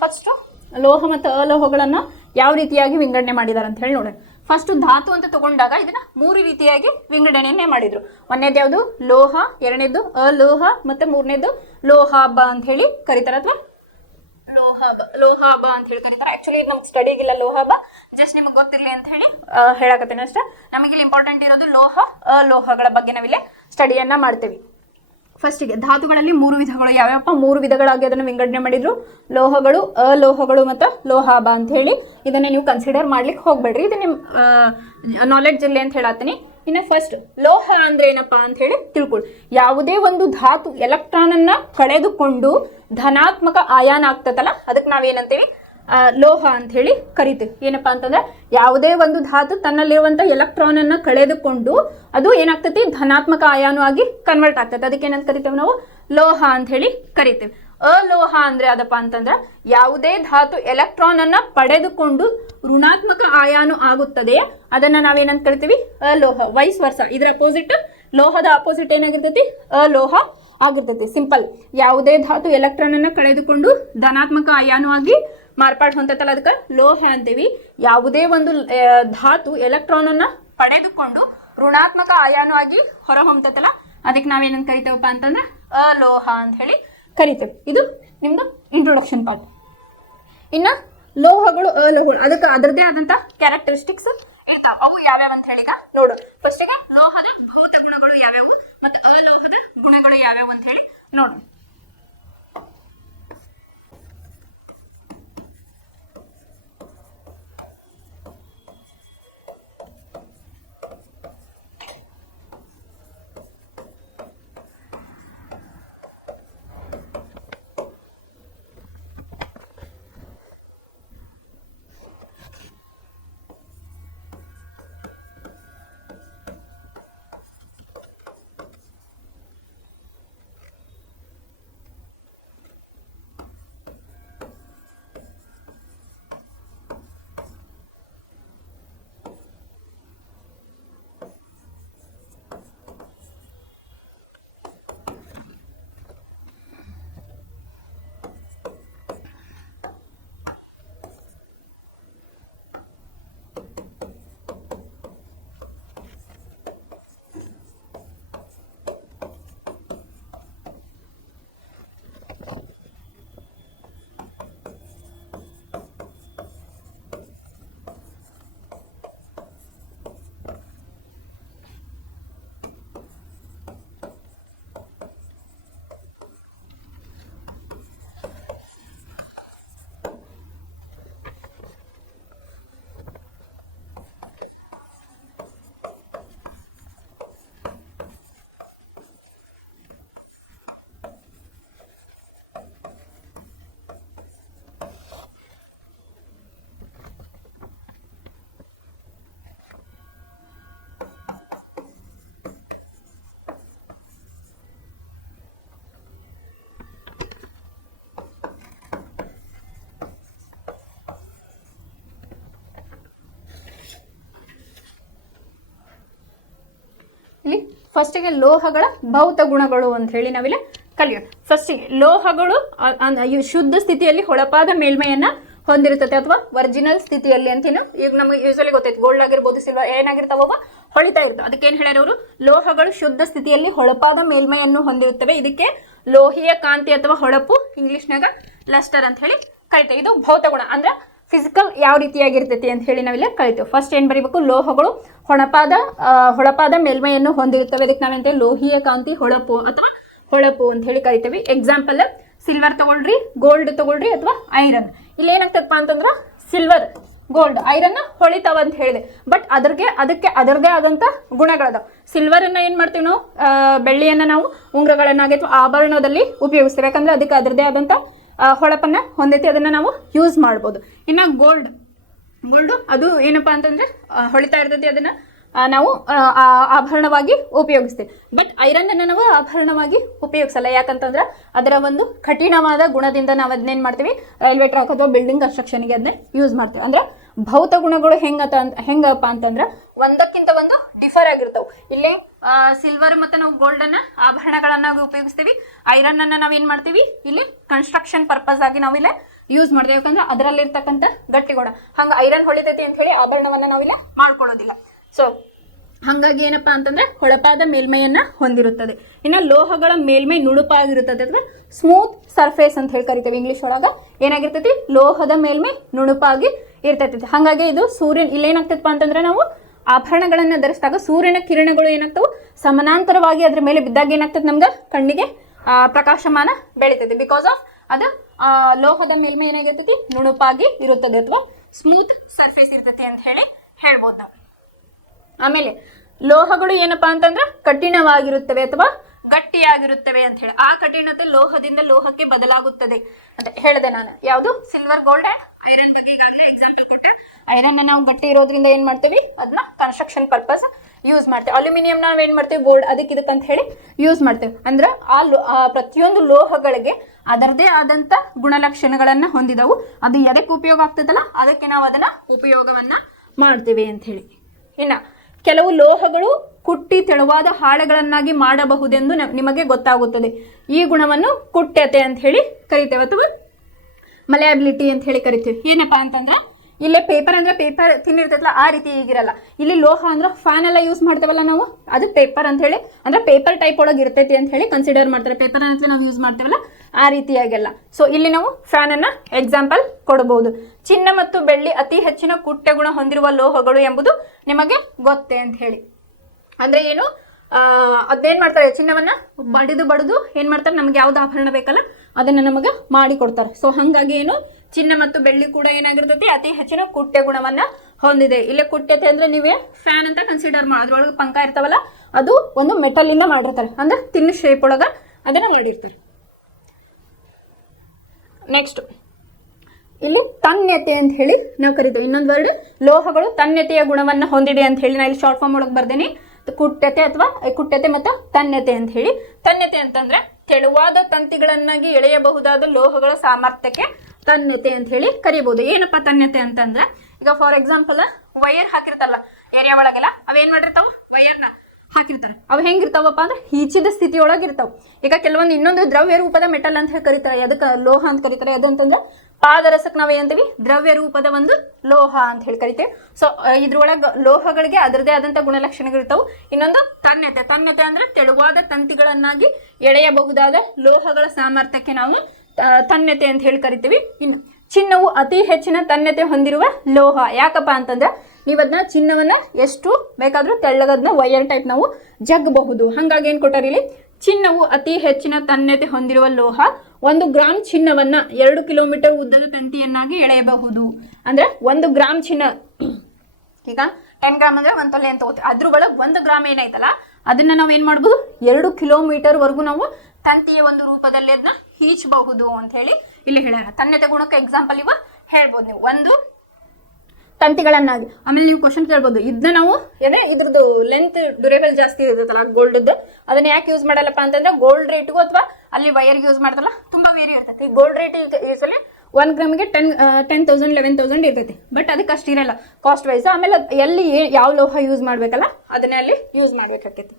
ಫಸ್ಟ್ ಲೋಹ ಮತ್ತು ಅಲೋಹಗಳನ್ನ ಯಾವ ರೀತಿಯಾಗಿ ವಿಂಗಡಣೆ ಮಾಡಿದ್ದಾರೆ ಅಂತ ಹೇಳಿ ನೋಡೋಣ. ಫಸ್ಟ್ ಧಾತು ಅಂತ ತಗೊಂಡಾಗ ಇದನ್ನ 3 ರೀತಿಯಾಗಿ ವಿಂಗಡಣೆಯನ್ನೇ ಮಾಡಿದ್ರು. ಒಂದನೇದು ಯಾವುದು ಲೋಹ, ಎರಡನೇದು ಅಲೋಹ, ಮತ್ತೆ ಮೂರನೇದು ಲೋಹಾಬ ಅಂತ ಹೇಳಿ ಕರೀತಾರೆ, ಅಥವಾ ಲೋಹಾಬ ಅಂತ ಹೇಳಿ ಕರೀತಾರೆ. ಆಕ್ಚುಲಿ ಇದು ನಮ್ಗೆ ಸ್ಟಡಿಗಿಲ್ಲ ಲೋಹಾಬ, ಜಸ್ಟ್ ನಿಮಗೆ ಗೊತ್ತಿರಲಿ ಅಂತ ಹೇಳಿ ಹೇಳಕತ್ತೇನೆ ಅಷ್ಟೇ. ನಮಗಿಲ್ಲಿ ಇಂಪಾರ್ಟೆಂಟ್ ಇರೋದು ಲೋಹ ಅಲೋಹಗಳ ಬಗ್ಗೆ ನಾವಿಲ್ಲಿ ಸ್ಟಡಿಯನ್ನ ಮಾಡ್ತೇವೆ. ಫಸ್ಟಿಗೆ ಧಾತುಗಳಲ್ಲಿ 3 ವಿಧಗಳು ಯಾವ್ಯಾವಪ್ಪ? 3 ವಿಧಗಳಾಗಿ ಅದನ್ನು ವಿಂಗಡಣೆ ಮಾಡಿದ್ರು. ಲೋಹಗಳು, ಅಲೋಹಗಳು ಮತ್ತು ಲೋಹಾಬ ಅಂತ ಹೇಳಿ. ಇದನ್ನ ನೀವು ಕನ್ಸಿಡರ್ ಮಾಡ್ಲಿಕ್ಕೆ ಹೋಗ್ಬೇಡ್ರಿ, ಇದು ನಿಮ್ಮ ನಾಲೆಡ್ಜ್ ಇರಲಿ ಅಂತ ಹೇಳತ್ತೀನಿ. ಇನ್ನು ಫಸ್ಟ್ ಲೋಹ ಅಂದ್ರೆ ಏನಪ್ಪ ಅಂತ ಹೇಳಿ ತಿಳ್ಕೊಳ್ಳಿ. ಯಾವುದೇ ಒಂದು ಧಾತು ಎಲೆಕ್ಟ್ರಾನ್ ಅನ್ನ ಕಳೆದುಕೊಂಡು ಧನಾತ್ಮಕ ಆಯಾನ ಆಗ್ತದಲ್ಲ, ಅದಕ್ಕೆ ನಾವೇನಂತೀವಿ ಲೋಹ ಅಂತ ಹೇಳಿ ಕರಿತೀವಿ. ಏನಪ್ಪಾ ಅಂತಂದ್ರೆ ಯಾವುದೇ ಒಂದು ಧಾತು ತನ್ನಲ್ಲಿರುವಂತ ಎಲೆಕ್ಟ್ರಾನ್ ಅನ್ನ ಕಳೆದುಕೊಂಡು ಅದು ಏನಾಗ್ತತಿ ಧನಾತ್ಮಕ ಆಯಾನವಾಗಿ ಕನ್ವರ್ಟ್ ಆಗ್ತದೆ. ಅದಕ್ಕೆ ಏನಂತ ಕರಿತೇವೆ ನಾವು? ಲೋಹ ಅಂತ ಹೇಳಿ ಕರಿತೇವೆ. ಅಲೋಹ ಅಂದ್ರೆ ಅದಪ್ಪ ಅಂತಂದ್ರೆ ಯಾವುದೇ ಧಾತು ಎಲೆಕ್ಟ್ರಾನ್ ಅನ್ನ ಪಡೆದುಕೊಂಡು ಋಣಾತ್ಮಕ ಆಯಾನು ಆಗುತ್ತದೆ, ಅದನ್ನ ನಾವೇನಂತ ಕರಿತೀವಿ? ಅಲೋಹ. ವೈಸ್ ವರ್ಸ, ಇದ್ರ ಅಪೋಸಿಟ್, ಲೋಹದ ಅಪೋಸಿಟ್ ಏನಾಗಿರ್ತೈತಿ? ಅಲೋಹ ಆಗಿರ್ತೈತಿ. ಸಿಂಪಲ್. ಯಾವುದೇ ಧಾತು ಎಲೆಕ್ಟ್ರಾನ್ ಅನ್ನ ಕಳೆದುಕೊಂಡು ಧನಾತ್ಮಕ ಆಯಾನು ಆಗಿ ಮಾರ್ಪಾಡು ಹೊಂದತ್ತಲ್ಲ, ಅದಕ್ಕೆ ಲೋಹ ಅಂತೀವಿ. ಯಾವುದೇ ಒಂದು ಧಾತು ಎಲೆಕ್ಟ್ರಾನ್ ಅನ್ನ ಪಡೆದುಕೊಂಡು ಋಣಾತ್ಮಕ ಆಯಾನು ಆಗಿ ಹೊರ ಹೊಮ್ಮತಲ್ಲ, ಅದಕ್ಕೆ ನಾವೇನಂತ ಕರಿತೇವಪ್ಪ ಅಂತಂದ್ರೆ ಅಲೋಹ ಅಂತ ಹೇಳಿ ಕರಿತೇವೆ. ಇದು ನಿಮ್ದು ಇಂಟ್ರೊಡಕ್ಷನ್ ಪಾರ್ಟ್. ಇನ್ನು ಲೋಹಗಳು, ಅಲೋಹಗಳು, ಅದಕ್ಕೆ ಅದರದೇ ಆದಂತ ಕ್ಯಾರೆಕ್ಟರಿಸ್ಟಿಕ್ಸ್ ಇರ್ತಾವ. ಅವು ಯಾವ್ಯಾವ ಅಂತ ಹೇಳಿ ನೋಡು. ಫಸ್ಟಿಗೆ ಲೋಹದ ಭೌತ ಗುಣಗಳು ಯಾವ್ಯಾವು ಮತ್ತು ಅಲೋಹದ ಗುಣಗಳು ಯಾವ್ಯಾವು ಅಂತ ಹೇಳಿ ನೋಡೋಣ. ಇಲ್ಲಿ ಫಸ್ಟಿಗೆ ಲೋಹಗಳ ಭೌತ ಗುಣಗಳು ಅಂತ ಹೇಳಿ ನಾವಿಲ್ಲಿ ಕಲಿಯೋಣ. ಫಸ್ಟಿಗೆ ಲೋಹಗಳು ಶುದ್ಧ ಸ್ಥಿತಿಯಲ್ಲಿ ಹೊಳಪಾದ ಮೇಲ್ಮೈಯನ್ನ ಹೊಂದಿರುತ್ತದೆ, ಅಥವಾ ಒರಿಜಿನಲ್ ಸ್ಥಿತಿಯಲ್ಲಿ ಅಂತೀನು. ಈಗ ನಮಗೆ ಯೂಸಲಿ ಗೊತ್ತೈತೆ, ಗೋಲ್ಡ್ ಆಗಿರ್ಬೋದು, ಸಿಲ್ವರ್ ಏನಾಗಿರ್ತಾವ ಹೊಳಿತಾ ಇರ್ತವೆ. ಅದಕ್ಕೆ ಏನು ಹೇಳ್ಯಾರ ಅವರು? ಲೋಹಗಳು ಶುದ್ಧ ಸ್ಥಿತಿಯಲ್ಲಿ ಹೊಳಪಾದ ಮೇಲ್ಮೈಯನ್ನು ಹೊಂದಿರುತ್ತವೆ. ಇದಕ್ಕೆ ಲೋಹೀಯ ಕಾಂತಿ ಅಥವಾ ಹೊಳಪು, ಇಂಗ್ಲಿಷ್ನಾಗ ಲಸ್ಟರ್ ಅಂತ ಹೇಳಿ ಕರಿತೇವೆ. ಇದು ಭೌತ ಗುಣ ಅಂದ್ರೆ ಫಿಸಿಕಲ್ ಯಾವ ರೀತಿಯಾಗಿರ್ತೈತಿ ಅಂತ ಹೇಳಿ ನಾವಿಲ್ಲ ಕಲಿತೇವೆ. ಫಸ್ಟ್ ಏನು ಬರೀಬೇಕು? ಲೋಹಗಳು ಹೊಳಪಾದ ಮೇಲ್ಮೈಯನ್ನು ಹೊಂದಿರುತ್ತವೆ. ಅದಕ್ಕೆ ನಾವೇಂತೇವೆ? ಲೋಹೀಯ ಕಾಂತಿ ಹೊಳಪು ಅಥವಾ ಹೊಳಪು ಅಂತ ಹೇಳಿ ಕರಿತೇವೆ. ಎಕ್ಸಾಂಪಲ್ ಸಿಲ್ವರ್ ತಗೊಳ್ರಿ, ಗೋಲ್ಡ್ ತಗೊಳ್ರಿ, ಅಥವಾ ಐರನ್. ಇಲ್ಲಿ ಏನಾಗ್ತದಪ್ಪ ಅಂತಂದ್ರೆ ಸಿಲ್ವರ್, ಗೋಲ್ಡ್, ಐರನ್ ಹೊಳಿತಾವ ಅಂತ ಹೇಳಿದೆ. ಬಟ್ ಅದಕ್ಕೆ ಅದರದೇ ಆದಂಥ ಗುಣಗಳದಾವ. ಸಿಲ್ವರ್ ಅನ್ನ ಏನು ಮಾಡ್ತೀವಿ ನಾವು? ಬೆಳ್ಳಿಯನ್ನು ನಾವು ಉಂಗುರಗಳನ್ನಾಗಿ ಅಥವಾ ಆಭರಣದಲ್ಲಿ ಉಪಯೋಗಿಸ್ತೇವೆ. ಯಾಕಂದ್ರೆ ಅದಕ್ಕೆ ಅದರದೇ ಆದಂಥ ಹೊಳಪನ್ನ ಹೊಂದೈತಿ, ಅದನ್ನ ನಾವು ಯೂಸ್ ಮಾಡ್ಬೋದು. ಇನ್ನು ಗೋಲ್ಡ್ ಅದು ಏನಪ್ಪಾ ಅಂತಂದ್ರೆ ಹೊಳಿತಾ ಇರ್ತೈತಿ, ಅದನ್ನ ನಾವು ಆಭರಣವಾಗಿ ಉಪಯೋಗಿಸ್ತೇವೆ. ಬಟ್ ಐರನ್ ಅನ್ನ ನಾವು ಆಭರಣವಾಗಿ ಉಪಯೋಗಿಸಲ್ಲ. ಯಾಕಂತಂದ್ರೆ ಅದರ ಒಂದು ಕಠಿಣವಾದ ಗುಣದಿಂದ ನಾವು ಅದನ್ನೇನು ಮಾಡ್ತೀವಿ? ರೈಲ್ವೆ ಟ್ರ್ಯಾಕ್ ಅಥವಾ ಬಿಲ್ಡಿಂಗ್ ಕನ್ಸ್ಟ್ರಕ್ಷನ್ಗೆ ಅದನ್ನ ಯೂಸ್ ಮಾಡ್ತೀವಿ. ಅಂದ್ರೆ ಭೌತ ಗುಣಗಳು ಹೆಂಗಪ್ಪ ಅಂತಂದ್ರೆ ಒಂದಕ್ಕಿಂತ ಒಂದು ಡಿಫರ್ ಆಗಿರ್ತಾವೆ. ಇಲ್ಲಿ ಸಿಲ್ವರ್ ಮತ್ತು ನಾವು ಗೋಲ್ಡ್ ಅನ್ನ ಆಭರಣಗಳನ್ನಾಗಿ ಉಪಯೋಗಿಸ್ತೀವಿ. ಐರನ್ ಅನ್ನ ನಾವೇನ್ ಮಾಡ್ತೀವಿ? ಇಲ್ಲಿ ಕನ್ಸ್ಟ್ರಕ್ಷನ್ ಪರ್ಪಸ್ ಆಗಿ ನಾವು ಇಲ್ಲಿ ಯೂಸ್ ಮಾಡ್ತೇವೆ, ಯಾಕಂದ್ರೆ ಅದರಲ್ಲಿರ್ತಕ್ಕಂಥ ಗಟ್ಟಿ ಗುಣ. ಹಂಗೆ ಐರನ್ ಹೊಳಿತೈತಿ ಅಂತ ಹೇಳಿ ಆಭರಣವನ್ನ ನಾವಿಲ್ಲ ಮಾಡ್ಕೊಳ್ಳೋದಿಲ್ಲ. ಸೊ ಹಾಗಾಗಿ ಏನಪ್ಪಾ ಅಂತಂದ್ರೆ ಹೊಳಪಾದ ಮೇಲ್ಮೈಯನ್ನ ಹೊಂದಿರುತ್ತದೆ. ಇನ್ನು ಲೋಹಗಳ ಮೇಲ್ಮೈ ನುಣುಪಾಗಿರುತ್ತದೆ ಅಥವಾ ಸ್ಮೂತ್ ಸರ್ಫೇಸ್ ಅಂತ ಹೇಳಿ ಕರಿತೇವೆ ಇಂಗ್ಲಿಷ್ ಒಳಗ. ಏನಾಗಿರ್ತೈತಿ, ಲೋಹದ ಮೇಲ್ಮೈ ನುಣುಪಾಗಿ ಇರ್ತೈತಿ. ಹಾಗಾಗಿ ಇದು ಸೂರ್ಯನ ಇಲ್ಲೇನಾಗ್ತೈತಪ್ಪ ಅಂತಂದ್ರೆ ನಾವು ಆಭರಣಗಳನ್ನ ಧರಿಸಿದಾಗ ಸೂರ್ಯನ ಕಿರಣಗಳು ಏನಾಗ್ತವೆ ಸಮಾನಾಂತರವಾಗಿ ಅದ್ರ ಮೇಲೆ ಬಿದ್ದಾಗ ಏನಾಗ್ತದೆ ನಮ್ಗೆ ಕಣ್ಣಿಗೆ ಪ್ರಕಾಶಮಾನ ಬೆಳಿತೈತಿ. ಬಿಕಾಸ್ ಆಫ್ ಅದು ಲೋಹದ ಮೇಲ್ಮೈ ಏನಾಗಿರ್ತೈತಿ ನುಣುಪಾಗಿ ಇರುತ್ತದೆ ಅಥವಾ ಸ್ಮೂತ್ ಸರ್ಫೇಸ್ ಇರ್ತೈತಿ ಅಂತ ಹೇಳಿ ಹೇಳ್ಬೋದು ನಾವು. ಆಮೇಲೆ ಲೋಹಗಳು ಏನಪ್ಪಾ ಅಂತಂದ್ರೆ ಕಠಿಣವಾಗಿರುತ್ತವೆ ಅಥವಾ ಗಟ್ಟಿಯಾಗಿರುತ್ತವೆ ಅಂತ ಹೇಳಿ. ಆ ಕಠಿಣತೆ ಲೋಹದಿಂದ ಲೋಹಕ್ಕೆ ಬದಲಾಗುತ್ತದೆ ಅಂತ ಹೇಳಿದೆ ನಾನು. ಯಾವುದು, ಸಿಲ್ವರ್, ಗೋಲ್ಡ್ ಅಂಡ್ ಐರನ್ ಬಗ್ಗೆ ಈಗಾಗಲೇ ಎಕ್ಸಾಂಪಲ್ ಕೊಟ್ಟೆ. ಐರನ್ ನಾವು ಗಟ್ಟಿ ಇರೋದ್ರಿಂದ ಏನ್ ಮಾಡ್ತೀವಿ, ಅದನ್ನ ಕನ್ಸ್ಟ್ರಕ್ಷನ್ ಪರ್ಪಸ್ ಯೂಸ್ ಮಾಡ್ತೇವೆ. ಅಲ್ಯೂಮಿನಿಯಂ ನಾವ್ ಏನ್ ಮಾಡ್ತೇವೆ, ಗೋಲ್ಡ್ ಅದಕ್ಕೆ ಅಂತ ಹೇಳಿ ಯೂಸ್ ಮಾಡ್ತೇವೆ. ಅಂದ್ರೆ ಆ ಪ್ರತಿಯೊಂದು ಲೋಹಗಳಿಗೆ ಅದರದೇ ಆದಂತ ಗುಣಲಕ್ಷಣಗಳನ್ನ ಹೊಂದಿದವು. ಅದು ಎದಕ್ಕೆ ಉಪಯೋಗ ಆಗ್ತದಲ್ಲ ಅದಕ್ಕೆ ನಾವು ಅದನ್ನ ಉಪಯೋಗವನ್ನ ಮಾಡ್ತೀವಿ ಅಂತ ಹೇಳಿ. ಇನ್ನ ಕೆಲವು ಲೋಹಗಳು ಕುಟ್ಟಿ ತೆಳುವಾದ ಹಾಳೆಗಳನ್ನಾಗಿ ಮಾಡಬಹುದೆಂದು ನಿಮಗೆ ಗೊತ್ತಾಗುತ್ತದೆ. ಈ ಗುಣವನ್ನು ಕುಟ್ಯತೆ ಅಂತ ಹೇಳಿ ಕರಿತೇವೆ ಅಥವಾ ಮಲಯಾಬಿಲಿಟಿ ಅಂತ ಹೇಳಿ ಕರಿತೀವಿ. ಏನಪ್ಪಾ ಅಂತಂದ್ರೆ ಇಲ್ಲೇ ಪೇಪರ್ ಅಂದ್ರೆ ಪೇಪರ್ ತಿನ್ನಿರ್ತೈತಲ್ಲ ಆ ರೀತಿ ಈಗಿರಲ್ಲ. ಇಲ್ಲಿ ಲೋಹ ಅಂದ್ರೆ ಫ್ಯಾನ್ ಎಲ್ಲ ಯೂಸ್ ಮಾಡ್ತೇವಲ್ಲ ನಾವು, ಅದು ಪೇಪರ್ ಅಂತ ಹೇಳಿ ಅಂದ್ರೆ ಪೇಪರ್ ಟೈಪ್ ಒಳಗೆ ಇರ್ತೈತಿ ಅಂತ ಹೇಳಿ ಕನ್ಸಿಡರ್ ಮಾಡ್ತಾರೆ. ಪೇಪರ್ ಅಂತ ನಾವು ಯೂಸ್ ಮಾಡ್ತೇವಲ್ಲ ಆ ರೀತಿಯಾಗೆಲ್ಲ. ಸೊ ಇಲ್ಲಿ ನಾವು ಫ್ಯಾನ್ ಅನ್ನ ಎಕ್ಸಾಂಪಲ್ ಕೊಡಬಹುದು. ಚಿನ್ನ ಮತ್ತು ಬೆಳ್ಳಿ ಅತಿ ಹೆಚ್ಚಿನ ಕುಟ್ಟ ಗುಣ ಹೊಂದಿರುವ ಲೋಹಗಳು ಎಂಬುದು ನಿಮಗೆ ಗೊತ್ತೇ ಅಂತ ಹೇಳಿ. ಅಂದ್ರೆ ಏನು, ಅದೇನ್ ಮಾಡ್ತಾರೆ, ಚಿನ್ನವನ್ನ ಬಡಿದು ಏನ್ ಮಾಡ್ತಾರೆ, ನಮ್ಗೆ ಯಾವ್ದು ಆಭರಣ ಬೇಕಲ್ಲ ಅದನ್ನ ನಮಗ ಮಾಡಿ ಕೊಡ್ತಾರೆ. ಸೊ ಹಂಗಾಗಿ ಏನು, ಚಿನ್ನ ಮತ್ತು ಬೆಳ್ಳಿ ಕೂಡ ಏನಾಗಿರ್ತೈತಿ ಅತಿ ಹೆಚ್ಚಿನ ಕುಟ್ಟ ಗುಣವನ್ನ ಹೊಂದಿದೆ. ಇಲ್ಲೇ ಕುಟ್ಯತೆ ಅಂದ್ರೆ ನೀವೇ ಫ್ಯಾನ್ ಅಂತ ಕನ್ಸಿಡರ್ ಮಾಡಿ, ಅದ್ರೊಳಗೆ ಪಂಕ ಇರ್ತಾವಲ್ಲ ಅದು ಒಂದು ಮೆಟಲ್ ಇಂದ ಮಾಡಿರ್ತಾರೆ, ಅಂದ್ರೆ ತಿನ್ನ ಶೇಪ್ ಒಳಗ ಅದನ್ನ ಮಾಡಿರ್ತಾರೆ. ನೆಕ್ಸ್ಟ್ ಇಲ್ಲಿ ತನ್ಯತೆ ಅಂತ ಹೇಳಿ ನಾವು ಕರಿತೇವೆ. ಇನ್ನೊಂದು ವರ್ಡ್, ಲೋಹಗಳು ತನ್ಯತೆಯ ಗುಣವನ್ನ ಹೊಂದಿದೆ ಅಂತ ಹೇಳಿ ನಾ ಇಲ್ಲಿ ಶಾರ್ಟ್ ಫಾರ್ಮ್ ಒಳಗೆ ಬರ್ದೇನೆ. ಕುಟ್ಯತೆ ಅಥವಾ ಕುಟ್ಯತೆ ಮತ್ತು ತನ್ಯತೆ ಅಂತ ಹೇಳಿ. ತನ್ಯತೆ ಅಂತಂದ್ರೆ ತೆಳುವಾದ ತಂತಿಗಳನ್ನಾಗಿ ಎಳೆಯಬಹುದಾದ ಲೋಹಗಳ ಸಾಮರ್ಥ್ಯಕ್ಕೆ ತನ್ಯತೆ ಅಂತ ಹೇಳಿ ಕರಿಬಹುದು. ಏನಪ್ಪ ತನ್ಯತೆ ಅಂತಂದ್ರೆ, ಈಗ ಫಾರ್ ಎಕ್ಸಾಂಪಲ್ ವೈರ್ ಹಾಕಿರ್ತಾರಲ್ಲ ಏರಿಯಾ ಒಳಗೆಲ್ಲ, ಅವೇನ್ ಮಾಡಿರ್ತಾವ, ವೈರ್ನ ಹಾಕಿರ್ತಾರೆ. ಅವು ಹೆಂಗಿರ್ತಾವಪ್ಪ ಅಂದ್ರೆ ಈಚಿದ ಸ್ಥಿತಿಯೊಳಗೆ ಇರ್ತಾವ. ಈಗ ಕೆಲವೊಂದು ಇನ್ನೊಂದು ದ್ರವ್ಯ ರೂಪದ ಮೆಟಲ್ ಅಂತ ಹೇಳಿ ಕರೀತಾರೆ, ಅದಕ್ಕೆ ಲೋಹ ಅಂತ ಕರೀತಾರೆ. ಅದಂತಂದ್ರೆ ಪಾದರಸಕ್ಕೆ ನಾವ್ ಏನಂತೀವಿ, ದ್ರವ್ಯ ರೂಪದ ಒಂದು ಲೋಹ ಅಂತ ಹೇಳಿ ಕರಿತೇವೆ. ಸೊ ಇದ್ರೊಳಗೆ ಲೋಹಗಳಿಗೆ ಅದರದೇ ಆದಂತ ಗುಣಲಕ್ಷಣಗಳಿರ್ತಾವ. ಇನ್ನೊಂದು ತನ್ಯತೆ ಅಂದ್ರೆ ತೆಳುವಾದ ತಂತಿಗಳನ್ನಾಗಿ ಎಳೆಯಬಹುದಾದ ಲೋಹಗಳ ಸಾಮರ್ಥ್ಯಕ್ಕೆ ನಾವು ತನ್ಯತೆ ಅಂತ ಹೇಳಿ ಕರಿತೀವಿ. ಇನ್ನು ಚಿನ್ನವು ಅತಿ ಹೆಚ್ಚಿನ ತನ್ಯತೆ ಹೊಂದಿರುವ ಲೋಹ. ಯಾಕಪ್ಪ ಅಂತಂದ್ರೆ ನೀವು ಅದನ್ನ ಚಿನ್ನವನ್ನ ಎಷ್ಟು ಬೇಕಾದ್ರೂ ತೆಳ್ಳಗದ್ನ ವೈರ್ ಟೈಪ್ ನಾವು ಜಗ್ಗಬಹುದು. ಹಂಗಾಗಿ ಏನ್ ಕೊಟ್ಟಾರ ಇಲ್ಲಿ, ಚಿನ್ನವು ಅತಿ ಹೆಚ್ಚಿನ ತನ್ಯತೆ ಹೊಂದಿರುವ ಲೋಹ. 1 ಗ್ರಾಮ್ ಚಿನ್ನವನ್ನ 2 ಕಿಲೋಮೀಟರ್ ಉದ್ದದ ತಂತಿಯನ್ನಾಗಿ ಎಳೆಯಬಹುದು. ಅಂದ್ರೆ 1 ಗ್ರಾಮ್ ಚಿನ್ನ, ಈಗ 10 ಗ್ರಾಮ್ ಅಂದ್ರೆ 1 ತೊಲೆ ಅಂತ ಹೋಗ್ತೀವಿ, ಅದ್ರ ಒಳಗೆ 1 ಗ್ರಾಮ್ ಏನೈತಲ್ಲ ಅದನ್ನ ನಾವ್ ಏನ್ ಮಾಡ್ಬೋದು, 2 ಕಿಲೋಮೀಟರ್ ವರೆಗೂ ನಾವು ತಂತಿಯ ಒಂದು ರೂಪದಲ್ಲಿ ಅದನ್ನ ಹೀಚಬಹುದು ಅಂತ ಹೇಳಿ ಇಲ್ಲಿ ಹೇಳ್ಯಾರ. ತನ್ಯತೆ ಗುಣಕ್ಕೆ ಎಕ್ಸಾಂಪಲ್ ಇವ ಹೇಳ್ಬೋದು ನೀವು, ಒಂದು ತಂತಿಗಳನ್ನಾಗಿ. ಆಮೇಲೆ ನೀವು ಕ್ವಶನ್ ಕೇಳ್ಬೋದು, ಇದನ್ನ ನಾವು ಇದ್ರದ್ದು ಲೆಂತ್ ಡ್ಯೂರೇಬಲ್ ಜಾಸ್ತಿ ಇರುತ್ತಲ್ಲ ಗೋಲ್ಡ್, ಅದನ್ನ ಯಾಕೆ ಯೂಸ್ ಮಾಡಲ್ಲಪ್ಪ ಅಂತಂದ್ರೆ ಗೋಲ್ಡ್ ರೇಟ್ಗೂ ಅಥವಾ ಅಲ್ಲಿ ವೈರ್ಗೆ ಯೂಸ್ ಮಾಡ್ತಾರಲ್ಲ ತುಂಬಾ ವೇರಿ ಇರ್ತೈತಿ. ಗೋಲ್ಡ್ ರೇಟ್ ಯೂಸಲಿ 1 ಗ್ರಾಮ್ಗೆ 10,000 11,000 ಇರ್ತೈತಿ. ಬಟ್ ಅದಕ್ಕೆ ಅಷ್ಟು ಇರಲ್ಲ ಕಾಸ್ಟ್ ವೈಸ್. ಆಮೇಲೆ ಎಲ್ಲಿ ಯಾವ ಲೋಹ ಯೂಸ್ ಮಾಡ್ಬೇಕಲ್ಲ ಅದನ್ನೇ ಅಲ್ಲಿ ಯೂಸ್ ಮಾಡ್ಬೇಕಾಗ್ತೈತಿ.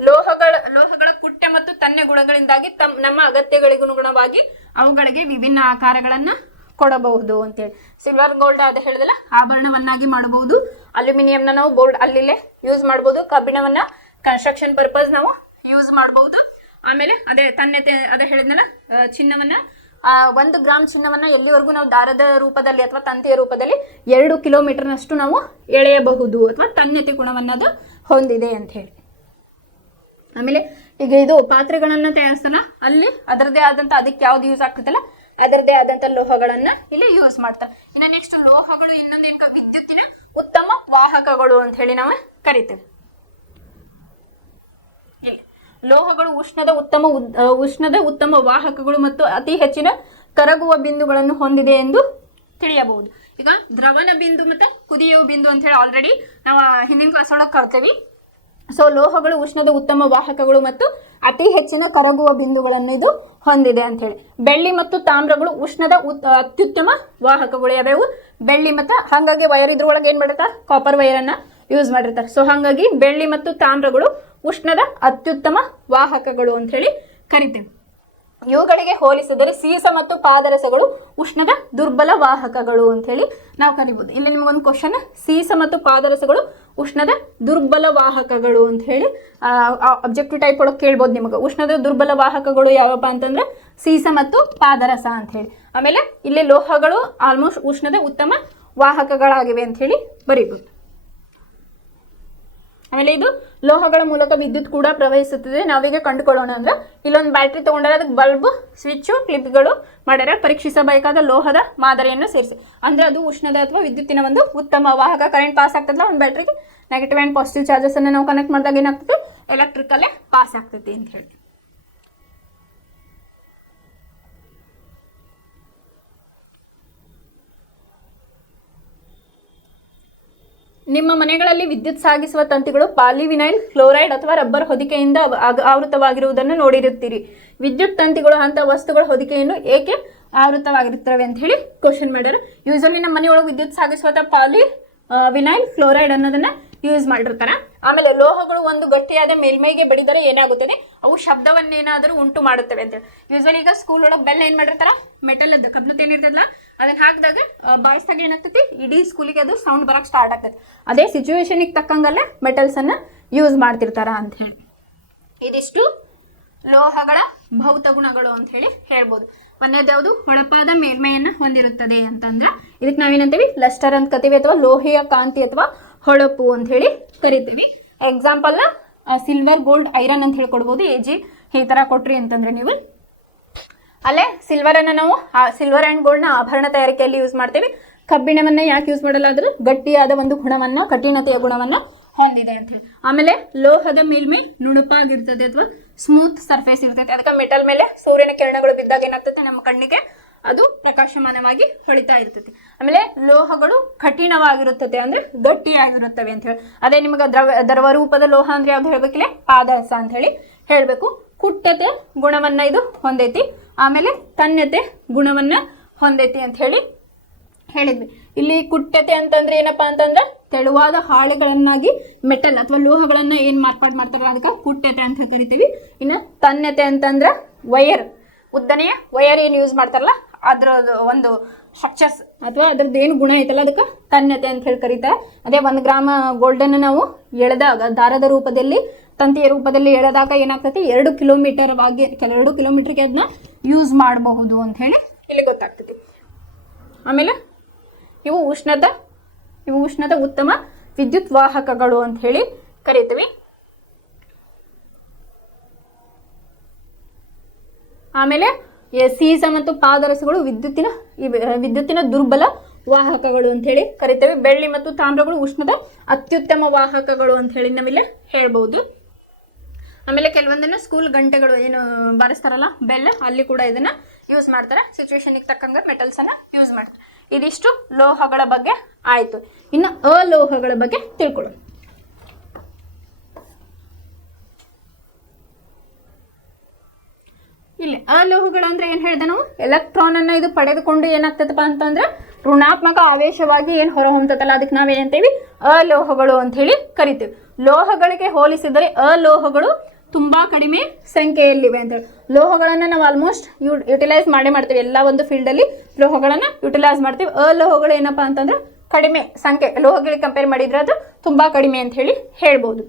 ಲೋಹಗಳ ಕುಟ್ಟ ಮತ್ತು ತನ್ಯ ಗುಣಗಳಿಂದಾಗಿ ನಮ್ಮ ಅಗತ್ಯಗಳಿಗನುಗುಣವಾಗಿ ಅವುಗಳಿಗೆ ವಿಭಿನ್ನ ಆಕಾರಗಳನ್ನ ಕೊಡಬಹುದು ಅಂತೇಳಿ. ಸಿಲ್ವರ್ ಗೋಲ್ಡ್ ಅದ ಹೇಳಿದಲ್ಲ ಆಭರಣವನ್ನಾಗಿ ಮಾಡಬಹುದು. ಅಲ್ಯೂಮಿನಿಯಂನ ನಾವು ಗೋಲ್ಡ್ ಅಲ್ಲಿಲ್ಲೇ ಯೂಸ್ ಮಾಡಬಹುದು. ಕಬ್ಬಿಣವನ್ನ ಕನ್ಸ್ಟ್ರಕ್ಷನ್ ಪರ್ಪಸ್ ನಾವು ಯೂಸ್ ಮಾಡಬಹುದು. ಆಮೇಲೆ ಅದೇ ತನ್ಯತೆ ಅದೇ ಹೇಳಿದ್ನಲ್ಲ, ಚಿನ್ನವನ್ನ 1 ಗ್ರಾಮ್ ಚಿನ್ನವನ್ನ ಎಲ್ಲಿವರೆಗೂ ನಾವು ದಾರದ ರೂಪದಲ್ಲಿ ಅಥವಾ ತಂತಿಯ ರೂಪದಲ್ಲಿ 2 ಕಿಲೋಮೀಟರ್ನಷ್ಟು ನಾವು ಎಳೆಯಬಹುದು ಅಥವಾ ತನ್ಯತೆ ಗುಣವನ್ನದು ಹೊಂದಿದೆ ಅಂತ ಹೇಳಿ. ಆಮೇಲೆ ಈಗ ಇದು ಪಾತ್ರೆಗಳನ್ನ ತಯಾರಿಸಲ್ಲ, ಅಲ್ಲಿ ಅದರದೇ ಆದಂತ ಅದಕ್ಕೆ ಯಾವ್ದು ಯೂಸ್ ಆಗ್ತದಲ್ಲ ಅದರದೇ ಆದಂತ ಲೋಹಗಳನ್ನ ಇಲ್ಲಿ ಯೂಸ್ ಮಾಡ್ತಾರೆ. ಇನ್ನು ನೆಕ್ಸ್ಟ್ ಲೋಹಗಳು ಇನ್ನೊಂದು ಏನ್, ವಿದ್ಯುತ್ತಿನ ಉತ್ತಮ ವಾಹಕಗಳು ಅಂತ ಹೇಳಿ ನಾವು ಕರಿತೇವೆ. ಇಲ್ಲಿ ಲೋಹಗಳು ಉಷ್ಣದ ಉತ್ತಮ ವಾಹಕಗಳು ಮತ್ತು ಅತಿ ಹೆಚ್ಚಿನ ಕರಗುವ ಬಿಂದುಗಳನ್ನು ಹೊಂದಿದೆ ಎಂದು ತಿಳಿಯಬಹುದು. ಈಗ ದ್ರವನ ಬಿಂದು ಮತ್ತೆ ಕುದಿಯುವ ಬಿಂದು ಅಂತ ಹೇಳಿ ಆಲ್ರೆಡಿ ನಾವು ಹಿಂದಿನ ಕ್ಲಾಸ್ ಒಳಗೆ ಕಲ್ತೇವಿ. ಸೊ ಲೋಹಗಳು ಉಷ್ಣದ ಉತ್ತಮ ವಾಹಕಗಳು ಮತ್ತು ಅತಿ ಹೆಚ್ಚಿನ ಕರಗುವ ಬಿಂದುಗಳನ್ನು ಇದು ಹೊಂದಿದೆ ಅಂತ ಹೇಳಿ. ಬೆಳ್ಳಿ ಮತ್ತು ತಾಮ್ರಗಳು ಉಷ್ಣದ ಅತ್ಯುತ್ತಮ ವಾಹಕಗಳು. ಯಾವ್ಯಾವು, ಬೆಳ್ಳಿ ಮತ್ತು ಹಾಗಾಗಿ ವೈರ್ ಇದ್ರೊಳಗೆ ಏನ್ ಮಾಡಿರ್ತಾರೆ, ಕಾಪರ್ ವೈರ್ ಅನ್ನ ಯೂಸ್ ಮಾಡಿರ್ತಾರೆ. ಸೊ ಹಾಗಾಗಿ ಬೆಳ್ಳಿ ಮತ್ತು ತಾಮ್ರಗಳು ಉಷ್ಣದ ಅತ್ಯುತ್ತಮ ವಾಹಕಗಳು ಅಂತ ಹೇಳಿ ಕರಿತೇವೆ. ಇವುಗಳಿಗೆ ಹೋಲಿಸಿದರೆ ಸೀಸ ಮತ್ತು ಪಾದರಸಗಳು ಉಷ್ಣದ ದುರ್ಬಲ ವಾಹಕಗಳು ಅಂತ ಹೇಳಿ ನಾವು ಕರಿಬಹುದು. ಇಲ್ಲಿ ನಿಮಗೊಂದು ಕ್ವಶನ್, ಸೀಸ ಮತ್ತು ಪಾದರಸಗಳು ಉಷ್ಣದ ದುರ್ಬಲ ವಾಹಕಗಳು ಅಂತ ಹೇಳಿ ಅಬ್ಜೆಕ್ಟಿವ್ ಟೈಪ್ ಒಳಗೆ ಕೇಳ್ಬೋದು ನಿಮಗೆ. ಉಷ್ಣದ ದುರ್ಬಲ ವಾಹಕಗಳು ಯಾವಪ್ಪ ಅಂತಂದ್ರೆ ಸೀಸ ಮತ್ತು ಪಾದರಸ ಅಂತ ಹೇಳಿ. ಆಮೇಲೆ ಇಲ್ಲಿ ಲೋಹಗಳು ಆಲ್ಮೋಸ್ಟ್ ಉಷ್ಣದ ಉತ್ತಮ ವಾಹಕಗಳಾಗಿವೆ ಅಂತ ಹೇಳಿ ಬರೀಬಹುದು. ಆಮೇಲೆ ಇದು ಲೋಹಗಳ ಮೂಲಕ ವಿದ್ಯುತ್ ಕೂಡ ಪ್ರವಹಿಸುತ್ತದೆ. ನಾವೀಗ ಕಂಡುಕೊಳ್ಳೋಣ ಅಂದ್ರೆ ಇಲ್ಲೊಂದು ಬ್ಯಾಟ್ರಿ ತಗೊಂಡ್ರೆ ಅದಕ್ಕೆ ಬಲ್ಬ್, ಸ್ವಿಚ್, ಕ್ಲಿಪ್ಗಳು ಮಾಡ್ಯಾರ. ಪರೀಕ್ಷಿಸಬೇಕಾದ ಲೋಹದ ಮಾದರಿಯನ್ನು ಸೇರಿಸಿ ಅಂದ್ರೆ ಅದು ಉಷ್ಣದ ಅಥವಾ ವಿದ್ಯುತ್ತಿನ ಒಂದು ಉತ್ತಮ ವಾಹಕ. ಕರೆಂಟ್ ಪಾಸ್ ಆಗ್ತದಲ್ಲ ಒಂದು ಬ್ಯಾಟ್ರಿಗೆ, ನೆಗೆಟಿವ್ ಆ್ಯಂಡ್ ಪಾಸಿಟಿವ್ ಚಾರ್ಜಸ್ ಅನ್ನು ನಾವು ಕನೆಕ್ಟ್ ಮಾಡಿದಾಗ ಏನಾಗ್ತದೆ, ಎಲೆಕ್ಟ್ರಿಕಲ್ಲೇ ಪಾಸ್ ಆಗ್ತೈತಿ ಅಂತ ಹೇಳಿ. ನಿಮ್ಮ ಮನೆಗಳಲ್ಲಿ ವಿದ್ಯುತ್ ಸಾಗಿಸುವ ತಂತಿಗಳು ಪಾಲಿವಿನೈಲ್ ಕ್ಲೋರೈಡ್ ಅಥವಾ ರಬ್ಬರ್ ಹೊದಿಕೆಯಿಂದ ಆವೃತವಾಗಿರುವುದನ್ನು ನೋಡಿರುತ್ತೀರಿ. ವಿದ್ಯುತ್ ತಂತಿಗಳು ಅಂತ ವಸ್ತುಗಳ ಹೊದಿಕೆಯನ್ನು ಏಕೆ ಆವೃತವಾಗಿರುತ್ತವೆ ಅಂತ ಹೇಳಿ ಕ್ವಶನ್ ಮಾಡ್ಯಾರ. ಯೂಸಲಿ ನಮ್ಮ ಮನೆಯೊಳಗೆ ವಿದ್ಯುತ್ ಸಾಗಿಸುವ ವಿನೈಲ್ ಕ್ಲೋರೈಡ್ ಅನ್ನೋದನ್ನ ಯೂಸ್ ಮಾಡಿರ್ತಾರೆ. ಆಮೇಲೆ ಲೋಹಗಳು ಒಂದು ಗಟ್ಟಿಯಾದ ಮೇಲ್ಮೈಗೆ ಬಡಿದರೆ ಏನಾಗುತ್ತದೆ, ಅವು ಶಬ್ದವನ್ನೇನಾದರೂ ಉಂಟು ಮಾಡುತ್ತವೆ ಅಂತೇಳಿ. ಯೂಸಲಿ ಈಗ ಸ್ಕೂಲ್ ಒಳಗೆ ಬೆಲ್ಲ ಏನ್ ಮಾಡಿರ್ತಾರ, ಮೆಟಲ್ ಅದ ಕಬ್ಬಿಣದ ಏನಿರ್ತದಲ್ಲ ಅದನ್ನ ಹಾಕಿದಾಗ ಬಾಯಿಸ್ದಾಗ ಏನಾಗ್ತೈತಿ, ಇಡೀ ಸ್ಕೂಲಿಗೆ ಅದು ಸೌಂಡ್ ಬರಕ್ ಸ್ಟಾರ್ಟ್ ಆಗ್ತೈತಿ. ಅದೇ ಸಿಚುವೇಶನ್ಗೆ ತಕ್ಕಂಗಲ್ಲೇ ಮೆಟಲ್ಸ್ ಅನ್ನ ಯೂಸ್ ಮಾಡ್ತಿರ್ತಾರ ಅಂತ ಹೇಳಿ. ಇದಿಷ್ಟು ಲೋಹಗಳ ಭೌತ ಗುಣಗಳು ಅಂತ ಹೇಳಿ ಹೇಳ್ಬೋದು. ಒಂದೇದು ಯಾವುದು, ಹೊಳಪಾದ ಮೇಲ್ಮೈಯನ್ನ ಹೊಂದಿರುತ್ತದೆ ಅಂತಂದ್ರೆ ಇದಕ್ಕೆ ನಾವೇನಂತೀವಿ, ಲಸ್ಟರ್ ಅಂತ ಕರಿತೀವಿ ಅಥವಾ ಲೋಹೀಯ ಕಾಂತಿ ಅಥವಾ ಹೊಳಪು ಅಂತ ಹೇಳಿ ಕರಿತೀವಿ. ಎಕ್ಸಾಂಪಲ್ ಸಿಲ್ವರ್, ಗೋಲ್ಡ್, ಐರನ್ ಅಂತ ಹೇಳ್ಕೊಡ್ಬೋದು. AG ಈ ತರ ಕೊಟ್ರಿ ಅಂತಂದ್ರೆ ನೀವು ಅಲ್ಲೇ ಸಿಲ್ವರ್ ಅನ್ನ ನಾವು ಸಿಲ್ವರ್ ಅಂಡ್ ಗೋಲ್ಡ್ ನ ಆಭರಣ ತಯಾರಿಕೆಯಲ್ಲಿ ಯೂಸ್ ಮಾಡ್ತೀವಿ. ಕಬ್ಬಿಣವನ್ನ ಯಾಕೆ ಯೂಸ್ ಮಾಡಲ್ಲ ಅಂದ್ರೆ ಗಟ್ಟಿಯಾದ ಒಂದು ಗುಣವನ್ನ, ಕಠಿಣತೆಯ ಗುಣವನ್ನ ಹೊಂದಿದೆ ಅಂತ. ಆಮೇಲೆ ಲೋಹದ ಮೇಲ್ಮೈ ನುಣುಪಾಗಿರ್ತದೆ ಅಥವಾ ಸ್ಮೂತ್ ಸರ್ಫೇಸ್ ಇರ್ತೈತೆ. ಅದಕ್ಕೆ ಮೆಟಲ್ ಮೇಲೆ ಸೂರ್ಯನ ಕಿರಣಗಳು ಬಿದ್ದಾಗ ಏನಾಗ್ತೈತೆ, ನಮ್ಮ ಕಣ್ಣಿಗೆ ಅದು ಪ್ರಕಾಶಮಾನವಾಗಿ ಹೊಳಿತಾ ಇರ್ತೈತಿ. ಆಮೇಲೆ ಲೋಹಗಳು ಕಠಿಣವಾಗಿರುತ್ತದೆ ಅಂದ್ರೆ ಗಟ್ಟಿಯಾಗಿರುತ್ತವೆ ಅಂತ ಹೇಳಿ. ಅದೇ ನಿಮಗೆ ದ್ರವ ರೂಪದ ಲೋಹ ಅಂದ್ರೆ ಯಾವ್ದು ಹೇಳ್ಬೇಕಿಲ್ಲ, ಪಾದರಸ ಅಂತ ಹೇಳಿ ಹೇಳ್ಬೇಕು. ಕುಟ್ಟತೆ ಗುಣವನ್ನ ಇದು ಹೊಂದೈತಿ, ಆಮೇಲೆ ತನ್ಯತೆ ಗುಣವನ್ನ ಹೊಂದೈತಿ ಅಂತ ಹೇಳಿ ಹೇಳಿದ್ವಿ. ಇಲ್ಲಿ ಕುಟ್ಟತೆ ಅಂತಂದ್ರೆ ಏನಪ್ಪಾ ಅಂತಂದ್ರೆ ತೆಳುವಾದ ಹಾಳೆಗಳನ್ನಾಗಿ ಮೆಟಲ್ ಅಥವಾ ಲೋಹಗಳನ್ನ ಏನ್ ಮಾರ್ಪಾಡು ಮಾಡ್ತಾರಲ್ಲ ಅದಕ್ಕೆ ಕುಟ್ಟತೆ ಅಂತ ಕರಿತೀವಿ. ಇನ್ನು ತನ್ಯತೆ ಅಂತಂದ್ರೆ ವೈರ್, ಉದ್ದನೆಯ ವೈರ್ ಏನು ಯೂಸ್ ಮಾಡ್ತಾರಲ್ಲ ಅದ್ರ ಒಂದು ಸ್ಟ್ರಕ್ಚರ್ಸ್ ಅಥವಾ ಅದ್ರದ್ದು ಏನು ಗುಣ ಐತಲ್ಲ ಅದಕ್ಕೆ ತನ್ಯತೆ ಅಂತ ಹೇಳಿ ಕರೀತಾರೆ. ಅದೇ 1 ಗ್ರಾಮ್ ಗೋಲ್ಡನ್ನು ನಾವು ಎಳೆದಾಗ ದಾರದ ರೂಪದಲ್ಲಿ, ತಂತಿಯ ರೂಪದಲ್ಲಿ ಎಳೆದಾಗ ಏನಾಗ್ತೈತಿ, 2 ಕಿಲೋಮೀಟರ್ಗೆ ಅದನ್ನ ಯೂಸ್ ಮಾಡಬಹುದು ಅಂತ ಹೇಳಿ ಇಲ್ಲಿ ಗೊತ್ತಾಗ್ತೈತಿ. ಆಮೇಲೆ ಇವು ಉಷ್ಣದ ಉತ್ತಮ ವಿದ್ಯುತ್ ವಾಹಕಗಳು ಅಂತ ಹೇಳಿ ಕರಿತೀವಿ. ಆಮೇಲೆ ಸೀಸ ಮತ್ತು ಪಾದರಸಗಳು ವಿದ್ಯುತ್ತಿನ ದುರ್ಬಲ ವಾಹಕಗಳು ಅಂತ ಹೇಳಿ ಕರಿತೇವೆ. ಬೆಳ್ಳಿ ಮತ್ತು ತಾಮ್ರಗಳು ಉಷ್ಣದ ಅತ್ಯುತ್ತಮ ವಾಹಕಗಳು ಅಂತ ಹೇಳಿ ನಾವಿಲ್ಲಿ ಹೇಳ್ಬಹುದು. ಆಮೇಲೆ ಕೆಲವೊಂದನ್ನ ಸ್ಕೂಲ್ ಗಂಟೆಗಳು ಏನು ಬಾರಿಸ್ತಾರಲ್ಲ ಬೆಲ್, ಅಲ್ಲಿ ಕೂಡ ಇದನ್ನ ಯೂಸ್ ಮಾಡ್ತಾರೆ. ಸಿಚುವೇಶನ್ಗೆ ತಕ್ಕಂಗೆ ಮೆಟಲ್ಸ್ ಅನ್ನ ಯೂಸ್ ಮಾಡ್ತಾರೆ. ಇದಿಷ್ಟು ಲೋಹಗಳ ಬಗ್ಗೆ ಆಯ್ತು. ಇನ್ನು ಅಲೋಹಗಳ ಬಗ್ಗೆ ತಿಳ್ಕೊಳ್ಳೋಣ. ಇಲ್ಲಿ ಅಲೋಹಗಳು ಅಂದ್ರೆ ಏನ್ ಹೇಳಿದೆ ನಾವು, ಎಲೆಕ್ಟ್ರಾನ್ ಅನ್ನ ಇದು ಪಡೆದುಕೊಂಡು ಏನಾಗ್ತದಪ್ಪ ಅಂತಂದ್ರೆ ಋಣಾತ್ಮಕ ಆವೇಶವಾಗಿ ಏನ್ ಹೊರ ಹೊಂದತಲ್ಲ ಅದಕ್ಕೆ ನಾವೇನಂತೀವಿ, ಅಲೋಹಗಳು ಅಂತ ಹೇಳಿ ಕರಿತೀವಿ. ಲೋಹಗಳಿಗೆ ಹೋಲಿಸಿದರೆ ಅಲೋಹಗಳು ತುಂಬಾ ಕಡಿಮೆ ಸಂಖ್ಯೆಯಲ್ಲಿವೆ ಅಂತ ಹೇಳಿ. ಲೋಹಗಳನ್ನ ನಾವು ಆಲ್ಮೋಸ್ಟ್ ಯುಟಿಲೈಸ್ ಮಾಡ್ತೀವಿ, ಎಲ್ಲ ಒಂದು ಫೀಲ್ಡ್ ಅಲ್ಲಿ ಲೋಹಗಳನ್ನ ಯುಟಿಲೈಸ್ ಮಾಡ್ತೀವಿ. ಅಲೋಹಗಳು ಏನಪ್ಪಾ ಅಂತಂದ್ರೆ ಕಡಿಮೆ ಸಂಖ್ಯೆ, ಲೋಹಗಳಿಗೆ ಕಂಪೇರ್ ಮಾಡಿದ್ರೆ ಅದು ತುಂಬಾ ಕಡಿಮೆ ಅಂತ ಹೇಳಿ ಹೇಳ್ಬೋದು.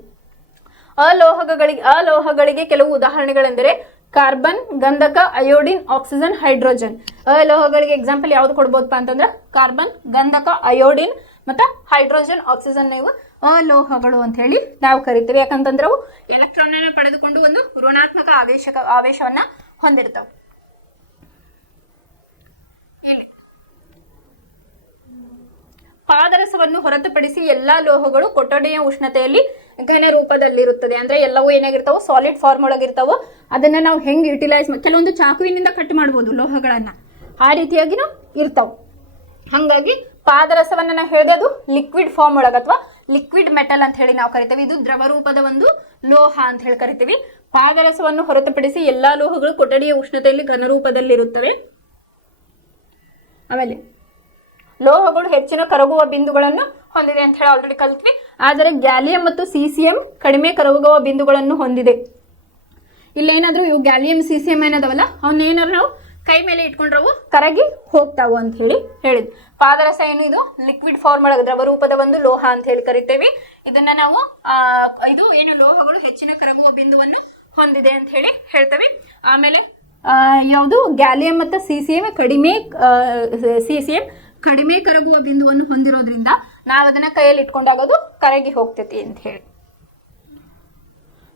ಅಲೋಹಗಳಿಗೆ ಕೆಲವು ಉದಾಹರಣೆಗಳೆಂದರೆ ಕಾರ್ಬನ್, ಗಂಧಕ, ಅಯೋಡಿನ್, ಆಕ್ಸಿಜನ್, ಹೈಡ್ರೋಜನ್. ಅಲೋಹಗಳಿಗೆ ಎಕ್ಸಾಂಪಲ್ ಯಾವ್ದು ಕೊಡ್ಬೋದಪ್ಪ ಅಂತಂದ್ರೆ ಕಾರ್ಬನ್, ಗಂಧಕ, ಅಯೋಡಿನ್ ಮತ್ತು ಹೈಡ್ರೋಜನ್, ಆಕ್ಸಿಜನ್ ಇವು ಅಲೋಹಗಳು ಅಂತ ಹೇಳಿ ನಾವು ಕರಿತೀವಿ. ಯಾಕಂತಂದ್ರೆ ಅವು ಎಲೆಕ್ಟ್ರಾನ್ ಅನ್ನು ಪಡೆದುಕೊಂಡು ಒಂದು ಋಣಾತ್ಮಕ ಆವೇಶವನ್ನ ಹೊಂದಿರ್ತಾವೆ. ಪಾದರಸವನ್ನು ಹೊರತುಪಡಿಸಿ ಎಲ್ಲಾ ಲೋಹಗಳು ಕೊಠಡಿಯ ಉಷ್ಣತೆಯಲ್ಲಿ ಘನ ರೂಪದಲ್ಲಿರುತ್ತದೆ. ಅಂದ್ರೆ ಎಲ್ಲವೂ ಏನಾಗಿರ್ತಾವೋ ಸಾಲಿಡ್ ಫಾರ್ಮ್ ಒಳಗಿರ್ತಾವೋ ಅದನ್ನ ನಾವು ಹೆಂಗ್ ಯುಟಿಲೈಸ್, ಕೆಲವೊಂದು ಚಾಕುವಿನಿಂದ ಕಟ್ ಮಾಡ್ಬೋದು ಲೋಹಗಳನ್ನ, ಆ ರೀತಿಯಾಗಿನೂ ಇರ್ತಾವ. ಹಾಗಾಗಿ ಪಾದರಸವನ್ನ ನಾವು ಹೇಳಿದದು ಲಿಕ್ವಿಡ್ ಫಾರ್ಮ್ ಒಳಗೆ ಅಥವಾ ಲಿಕ್ವಿಡ್ ಮೆಟಲ್ ಅಂತ ಹೇಳಿ ನಾವು ಕರಿತೀವಿ. ಇದು ದ್ರವ ರೂಪದ ಒಂದು ಲೋಹ ಅಂತ ಹೇಳಿ ಕರಿತೀವಿ. ಪಾದರಸವನ್ನು ಹೊರತುಪಡಿಸಿ ಎಲ್ಲಾ ಲೋಹಗಳು ಕೊಠಡಿಯ ಉಷ್ಣತೆಯಲ್ಲಿ ಘನ ರೂಪದಲ್ಲಿರುತ್ತವೆ. ಆಮೇಲೆ ಲೋಹಗಳು ಹೆಚ್ಚಿನ ಕರಗುವ ಬಿಂದುಗಳನ್ನು ಹೊಂದಿದೆ ಅಂತ ಹೇಳಿ ಆಲ್ರೆಡಿ ಕಲಿತ್ವಿ. ಆದರೆ ಗ್ಯಾಲಿಯಂ ಮತ್ತು ಸೀಸಿಯಂ ಕಡಿಮೆ ಕರಗುವ ಬಿಂದುಗಳನ್ನು ಹೊಂದಿದೆ. ಇಲ್ಲೇನಾದರೂ ಇವು ಗ್ಯಾಲಿಯಂ CCM ಏನದವಲ್ಲ ಅವನ್ನೇನಾದ್ರು ನಾವು ಕೈ ಮೇಲೆ ಇಟ್ಕೊಂಡ್ರೆ ಅವು ಕರಗಿ ಹೋಗ್ತಾವು ಅಂತ ಹೇಳಿ ಹೇಳಿದ್ವಿ. ಪಾದರಸ ಏನು, ಇದು ಲಿಕ್ವಿಡ್ ಫಾರ್ಮ್ ಒಳಗೆ ದ್ರವ ರೂಪದ ಒಂದು ಲೋಹ ಅಂತ ಹೇಳಿ ಕರಿತೇವೆ. ಇದನ್ನ ನಾವು ಇದು ಏನು ಲೋಹಗಳು ಹೆಚ್ಚಿನ ಕರಗುವ ಬಿಂದುವನ್ನು ಹೊಂದಿದೆ ಅಂತ ಹೇಳಿ ಹೇಳ್ತೇವೆ. ಆಮೇಲೆ ಯಾವುದು ಗ್ಯಾಲಿಯಂ ಮತ್ತು CCM ಕಡಿಮೆ ಕರಗುವ ಬಿಂದುವನ್ನು ಹೊಂದಿರೋದ್ರಿಂದ ನಾವು ಅದನ್ನ ಕೈಯಲ್ಲಿ ಇಟ್ಕೊಂಡಾಗೋದು ಕರಗಿ ಹೋಗ್ತೈತಿ ಅಂತ ಹೇಳಿ.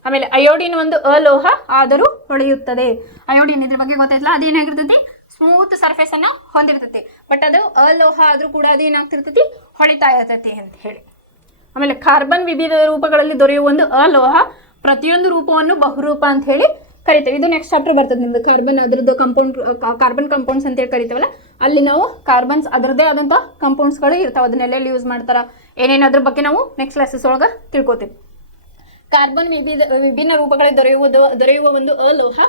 ಆಮೇಲೆ ಅಯೋಡಿನ್ ಒಂದು ಅಲೋಹ ಆದರೂ ಹೊಳೆಯುತ್ತದೆ. ಅಯೋಡಿನ್ ಇದ್ರ ಬಗ್ಗೆ ಗೊತ್ತಾಯ್ತಲ್ಲ, ಅದೇನಾಗಿರ್ತೈತಿ, ಸ್ಮೂತ್ ಸರ್ಫೇಸ್ ಅನ್ನು ಹೊಂದಿರ್ತೈತಿ. ಬಟ್ ಅದು ಅಲೋಹ ಆದ್ರೂ ಕೂಡ ಅದೇನಾಗ್ತಿರ್ತೈತಿ, ಹೊಳಿತಾ ಇರ್ತೈತಿ ಅಂತ ಹೇಳಿ. ಆಮೇಲೆ ಕಾರ್ಬನ್ ವಿವಿಧ ರೂಪಗಳಲ್ಲಿ ದೊರೆಯುವ ಒಂದು ಅಲೋಹ ಪ್ರತಿಯೊಂದು ರೂಪವನ್ನು ಬಹುರೂಪ ಅಂತ ಹೇಳಿ ಕರಿತೇವೆ. ಇದು ನೆಕ್ಸ್ಟ್ ಚಾಪ್ಟರ್ ಬರ್ತದೆ ನಿಮ್ದು, ಕಾರ್ಬನ್ ಅದರದ್ದು ಕಾರ್ಬನ್ ಕಂಪೌಂಡ್ಸ್ ಅಂತ ಹೇಳಿ ಕರಿತೇವಲ್ಲ, ಅಲ್ಲಿ ನಾವು ಕಾರ್ಬನ್ಸ್ ಅದರದೇ ಆದಂಥ ಕಂಪೌಂಡ್ಸ್ಗಳು ಇರ್ತಾವೆ. ಅದನ್ನೆಲ್ಲ ಯೂಸ್ ಮಾಡ್ತಾರ, ಏನೇನು ಅದ್ರ ಬಗ್ಗೆ ನಾವು ನೆಕ್ಸ್ಟ್ ಕ್ಲಾಸಸ್ ಒಳಗೆ ತಿಳ್ಕೊತೀವಿ. ಕಾರ್ಬನ್ ವಿಭಿನ್ನ ರೂಪಗಳಲ್ಲಿ ದೊರೆಯುವ ಒಂದು ಅಲೋಹ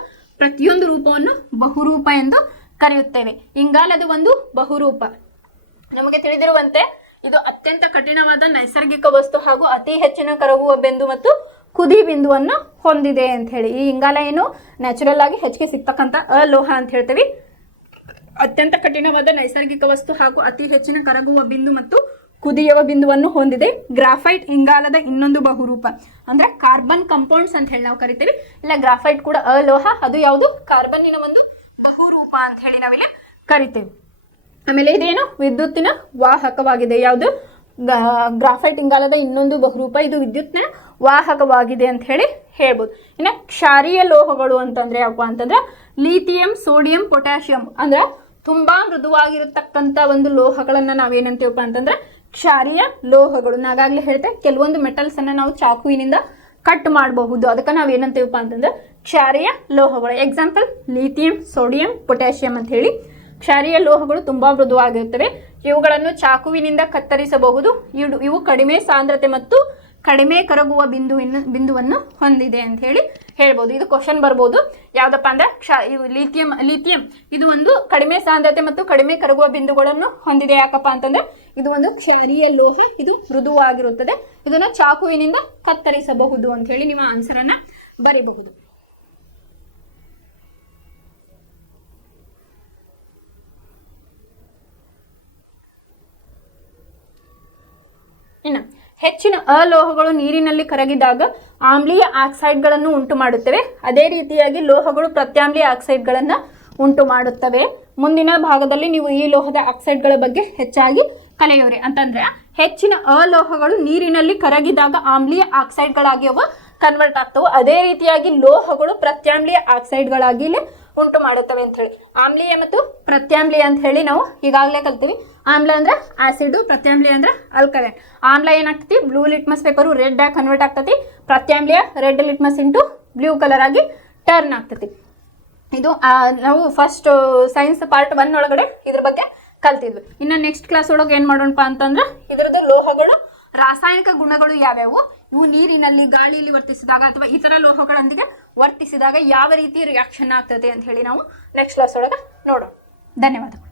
ಪ್ರತಿಯೊಂದು ರೂಪವನ್ನು ಬಹುರೂಪ ಎಂದು ಕರೆಯುತ್ತೇವೆ. ಇಂಗಾಲದ ಒಂದು ಬಹುರೂಪ ನಮಗೆ ತಿಳಿದಿರುವಂತೆ ಇದು ಅತ್ಯಂತ ಕಠಿಣವಾದ ನೈಸರ್ಗಿಕ ವಸ್ತು ಹಾಗೂ ಅತಿ ಹೆಚ್ಚಿನ ಕರಗುವ ಬಿಂದು ಮತ್ತು ಕುದಿ ಬಿಂದುವನ್ನು ಹೊಂದಿದೆ ಅಂತ ಹೇಳಿ. ಈ ಇಂಗಾಲ ಏನು ನ್ಯಾಚುರಲ್ ಆಗಿ ಹೆಚ್ಚಿಗೆ ಸಿಗ್ತಕ್ಕಂಥ ಅಲೋಹ ಅಂತ ಹೇಳ್ತೀವಿ. ಅತ್ಯಂತ ಕಠಿಣವಾದ ನೈಸರ್ಗಿಕ ವಸ್ತು ಹಾಗೂ ಅತಿ ಹೆಚ್ಚಿನ ಕರಗುವ ಬಿಂದು ಮತ್ತು ಕುದಿಯುವ ಬಿಂದುವನ್ನು ಹೊಂದಿದೆ. ಗ್ರಾಫೈಟ್ ಇಂಗಾಲದ ಇನ್ನೊಂದು ಬಹುರೂಪ, ಅಂದ್ರೆ ಕಾರ್ಬನ್ ಕಂಪೌಂಡ್ಸ್ ಅಂತ ಹೇಳಿ ನಾವು ಕರಿತೀವಿ. ಇಲ್ಲ ಗ್ರಾಫೈಟ್ ಕೂಡ ಅಲೋಹ, ಅದು ಯಾವುದು ಕಾರ್ಬನ್ನಿನ ಒಂದು ಬಹುರೂಪ ಅಂತ ಹೇಳಿ ನಾವಿಲ್ಲಿ ಕರಿತೀವಿ. ಆಮೇಲೆ ಇದೇನು ವಿದ್ಯುತ್ತಿನ ವಾಹಕವಾಗಿದೆ. ಯಾವುದು ಗ್ರಾಫೈಟ್ ಇಂಗಾಲದ ಇನ್ನೊಂದು ಬಹುರೂಪ, ಇದು ವಿದ್ಯುತ್ನ ವಾಹಕವಾಗಿದೆ ಅಂತ ಹೇಳಿ ಹೇಳ್ಬೋದು. ಇನ್ನು ಕ್ಷಾರೀಯ ಲೋಹಗಳು ಅಂತಂದ್ರೆ ಯಾವಪ್ಪ ಅಂತಂದ್ರೆ ಲಿಥಿಯಂ, ಸೋಡಿಯಂ, ಪೊಟ್ಯಾಷಿಯಂ, ಅಂದ್ರೆ ತುಂಬಾ ಮೃದುವಾಗಿರತಕ್ಕಂಥ ಒಂದು ಲೋಹಗಳನ್ನ ನಾವೇನಂತೀವಪ್ಪ ಅಂತಂದ್ರೆ ಕ್ಷಾರೀಯ ಲೋಹಗಳು. ನಾಗಾಗ್ಲೇ ಹೇಳ್ತೆ ಕೆಲವೊಂದು ಮೆಟಲ್ಸ್ ಅನ್ನ ನಾವು ಚಾಕುವಿನಿಂದ ಕಟ್ ಮಾಡಬಹುದು, ಅದಕ್ಕೆ ನಾವೇನಂತೀವಪ್ಪ ಅಂತಂದ್ರೆ ಕ್ಷಾರೀಯ ಲೋಹಗಳು. ಎಕ್ಸಾಂಪಲ್ ಲಿಥಿಯಂ, ಸೋಡಿಯಂ, ಪೊಟ್ಯಾಷಿಯಂ ಅಂತ ಹೇಳಿ. ಕ್ಷಾರೀಯ ಲೋಹಗಳು ತುಂಬಾ ಮೃದುವಾಗಿರುತ್ತವೆ, ಇವುಗಳನ್ನು ಚಾಕುವಿನಿಂದ ಕತ್ತರಿಸಬಹುದು. ಇವು ಕಡಿಮೆ ಸಾಂದ್ರತೆ ಮತ್ತು ಕಡಿಮೆ ಕರಗುವ ಬಿಂದುವನ್ನು ಹೊಂದಿದೆ ಅಂತ ಹೇಳಿ ಹೇಳ್ಬೋದು. ಇದು ಕ್ವಶನ್ ಬರ್ಬೋದು, ಯಾವ್ದಪ್ಪ ಅಂದ್ರೆ ಲಿಥಿಯಂ ಇದು ಒಂದು ಕಡಿಮೆ ಸಾಂದ್ರತೆ ಮತ್ತು ಕಡಿಮೆ ಕರಗುವ ಬಿಂದುಗಳನ್ನು ಹೊಂದಿದೆ. ಯಾಕಪ್ಪ ಅಂತಂದ್ರೆ ಇದು ಒಂದು ಕ್ಷಾರೀಯ ಲೋಹ, ಇದು ಮೃದುವಾಗಿರುತ್ತದೆ, ಇದನ್ನ ಚಾಕುವಿನಿಂದ ಕತ್ತರಿಸಬಹುದು ಅಂತ ಹೇಳಿ ನಿಮ್ಮ ಆನ್ಸರ್ ಅನ್ನ ಬರೀಬಹುದು. ಇನ್ನು ಹೆಚ್ಚಿನ ಅಲೋಹಗಳು ನೀರಿನಲ್ಲಿ ಕರಗಿದಾಗ ಆಮ್ಲೀಯ ಆಕ್ಸೈಡ್ಗಳನ್ನು ಉಂಟು ಮಾಡುತ್ತವೆ. ಅದೇ ರೀತಿಯಾಗಿ ಲೋಹಗಳು ಪ್ರತ್ಯಾಮ್ಲೀಯ ಆಕ್ಸೈಡ್ಗಳನ್ನು ಉಂಟು ಮಾಡುತ್ತವೆ. ಮುಂದಿನ ಭಾಗದಲ್ಲಿ ನೀವು ಈ ಲೋಹದ ಆಕ್ಸೈಡ್ಗಳ ಬಗ್ಗೆ ಹೆಚ್ಚಾಗಿ ಕಲಿಯುವಿರಿ. ಅಂತಂದ್ರೆ ಹೆಚ್ಚಿನ ಅಲೋಹಗಳು ನೀರಿನಲ್ಲಿ ಕರಗಿದಾಗ ಆಮ್ಲೀಯ ಆಕ್ಸೈಡ್ಗಳಾಗಿ ಅವು ಕನ್ವರ್ಟ್ ಆಗ್ತವೆ. ಅದೇ ರೀತಿಯಾಗಿ ಲೋಹಗಳು ಪ್ರತ್ಯಾಮ್ಲೀಯ ಆಕ್ಸೈಡ್ಗಳಾಗಿ ಇಲ್ಲಿ ಉಂಟು ಮಾಡುತ್ತವೆ ಅಂತ ಹೇಳಿ. ಆಮ್ಲೀಯ ಮತ್ತು ಪ್ರತ್ಯಾಮ್ಲೀಯ ಅಂತ ಹೇಳಿ ನಾವು ಈಗಾಗಲೇ ಕಲ್ತೀವಿ. ಆಮ್ಲ ಅಂದ್ರೆ ಆಸಿಡ್, ಪ್ರತ್ಯಾಮ್ಲೀಯ ಅಂದ್ರೆ ಆಲ್ಕಲೈನ್. ಆಮ್ಲ ಏನಾಗ್ತತಿ, ಬ್ಲೂ ಲಿಟ್ಮಸ್ ಪೇಪರು ರೆಡ್ ಆಗಿ ಕನ್ವರ್ಟ್ ಆಗ್ತತಿ. ಪ್ರತ್ಯಾಮ್ಲೀಯ red litmus into blue colour ಆಗಿ ಟರ್ನ್ ಆಗ್ತತಿ. ಇದು ನಾವು ಫಸ್ಟ್ ಸೈನ್ಸ್ ಪಾರ್ಟ್ 1 ಒಳಗಡೆ ಇದ್ರ ಬಗ್ಗೆ ಕಲ್ತಿದ್ವಿ. ಇನ್ನು ನೆಕ್ಸ್ಟ್ ಕ್ಲಾಸ್ ಒಳಗೆ ಏನ್ ಮಾಡೋಣಪ್ಪ ಅಂತಂದ್ರೆ ಇದ್ರದ್ದು ಲೋಹಗಳು ರಾಸಾಯನಿಕ ಗುಣಗಳು ಯಾವ್ಯಾವು, ಇವು ನೀರಿನಲ್ಲಿ ಗಾಳಿಯಲ್ಲಿ ವರ್ತಿಸಿದಾಗ ಅಥವಾ ಇತರ ಲೋಹಗಳೊಂದಿಗೆ ವರ್ತಿಸಿದಾಗ ಯಾವ ರೀತಿ ರಿಯಾಕ್ಷನ್ ಆಗ್ತದೆ ಅಂತ ಹೇಳಿ ನಾವು ನೆಕ್ಸ್ಟ್ ಕ್ಲಾಸ್ ಒಳಗೆ ನೋಡೋಣ. ಧನ್ಯವಾದಗಳು.